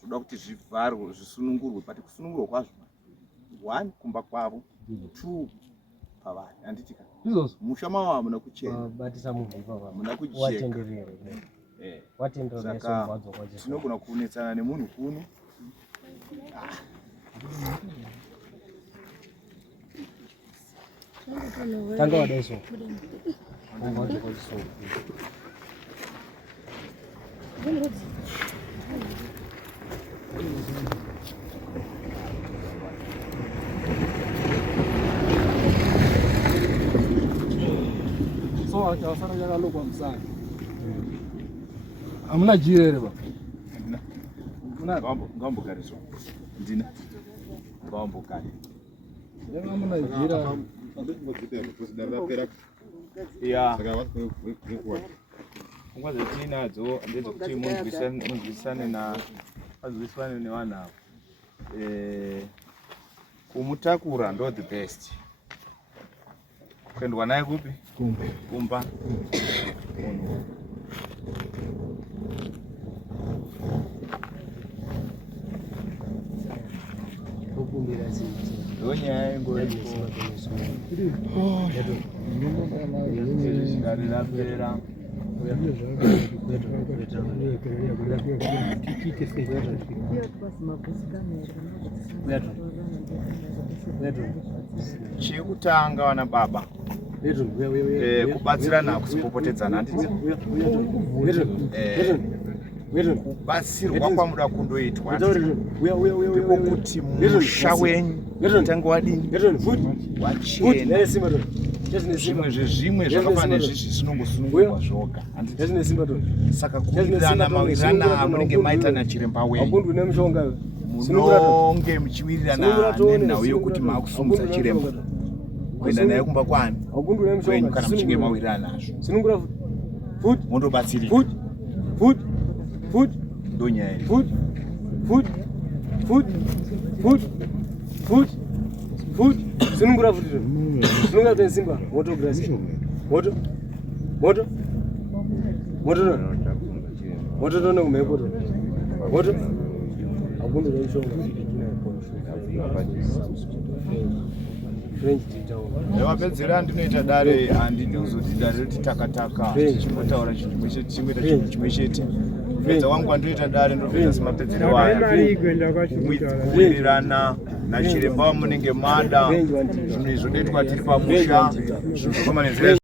Zvoda kuti zvivharwe, zvisunungurwe, pati kusunungurwa kwazvo. 1 kumba kwavo, 2 pavari. Anditika. Izvozvo mushama wavo muna kuchena. Batisa mubvipa baba. Muna kujeka. Watenderere. Watenderere sombadzo kwaje. Tinogona kunetsana nemunhu kuno. Tanga wadaiso. Ngoja kwa so. So akasara yakalogwa msana. Amuna jirere ba. Ngambo kariso. Ndina. Ngambo kari. Yanga amuna jira. Yeah. Kwanza tinadzo ndezekuti munzwisane na azwisane nevanhu avo. Kumutakura ndo the best. Kuendwa naye kupi? Kumba. Munhu ndonyaya yengo zvikarira chekutanga vana baba kubatsirana kusipopotedzana handiti kubatsirwa kwamuda kundoitwa ndiko kuti musha wenyu tange wadini wachena zvimwe zvezvimwe zvakafanana nezvizvi zvinongosunungurwa zvoga saka kuwirirana mawirirana amunenge maitana chiremba wenyu munonge muchiwirirana nenhau yokuti maakusumudza chiremba kuenda naye kumba kwani kwenyu kana muchinge mawirirana nazvo mondobatsirika ndonyaya sunungura futi sunungura kuti simba moto grasi moto tone kumhepo moto akundu nemishonga vapedzera ndinoita dare handidi kuzoti dare roti takataka chimbotaura chinhu chimwe chete pedza wangu wandoita dare ndopedza semapedzere waya kuwirirana nachiremba wamunenge mada zvinhu izvo ndoitwa tiri pamusha zvinhu zvakamanenzera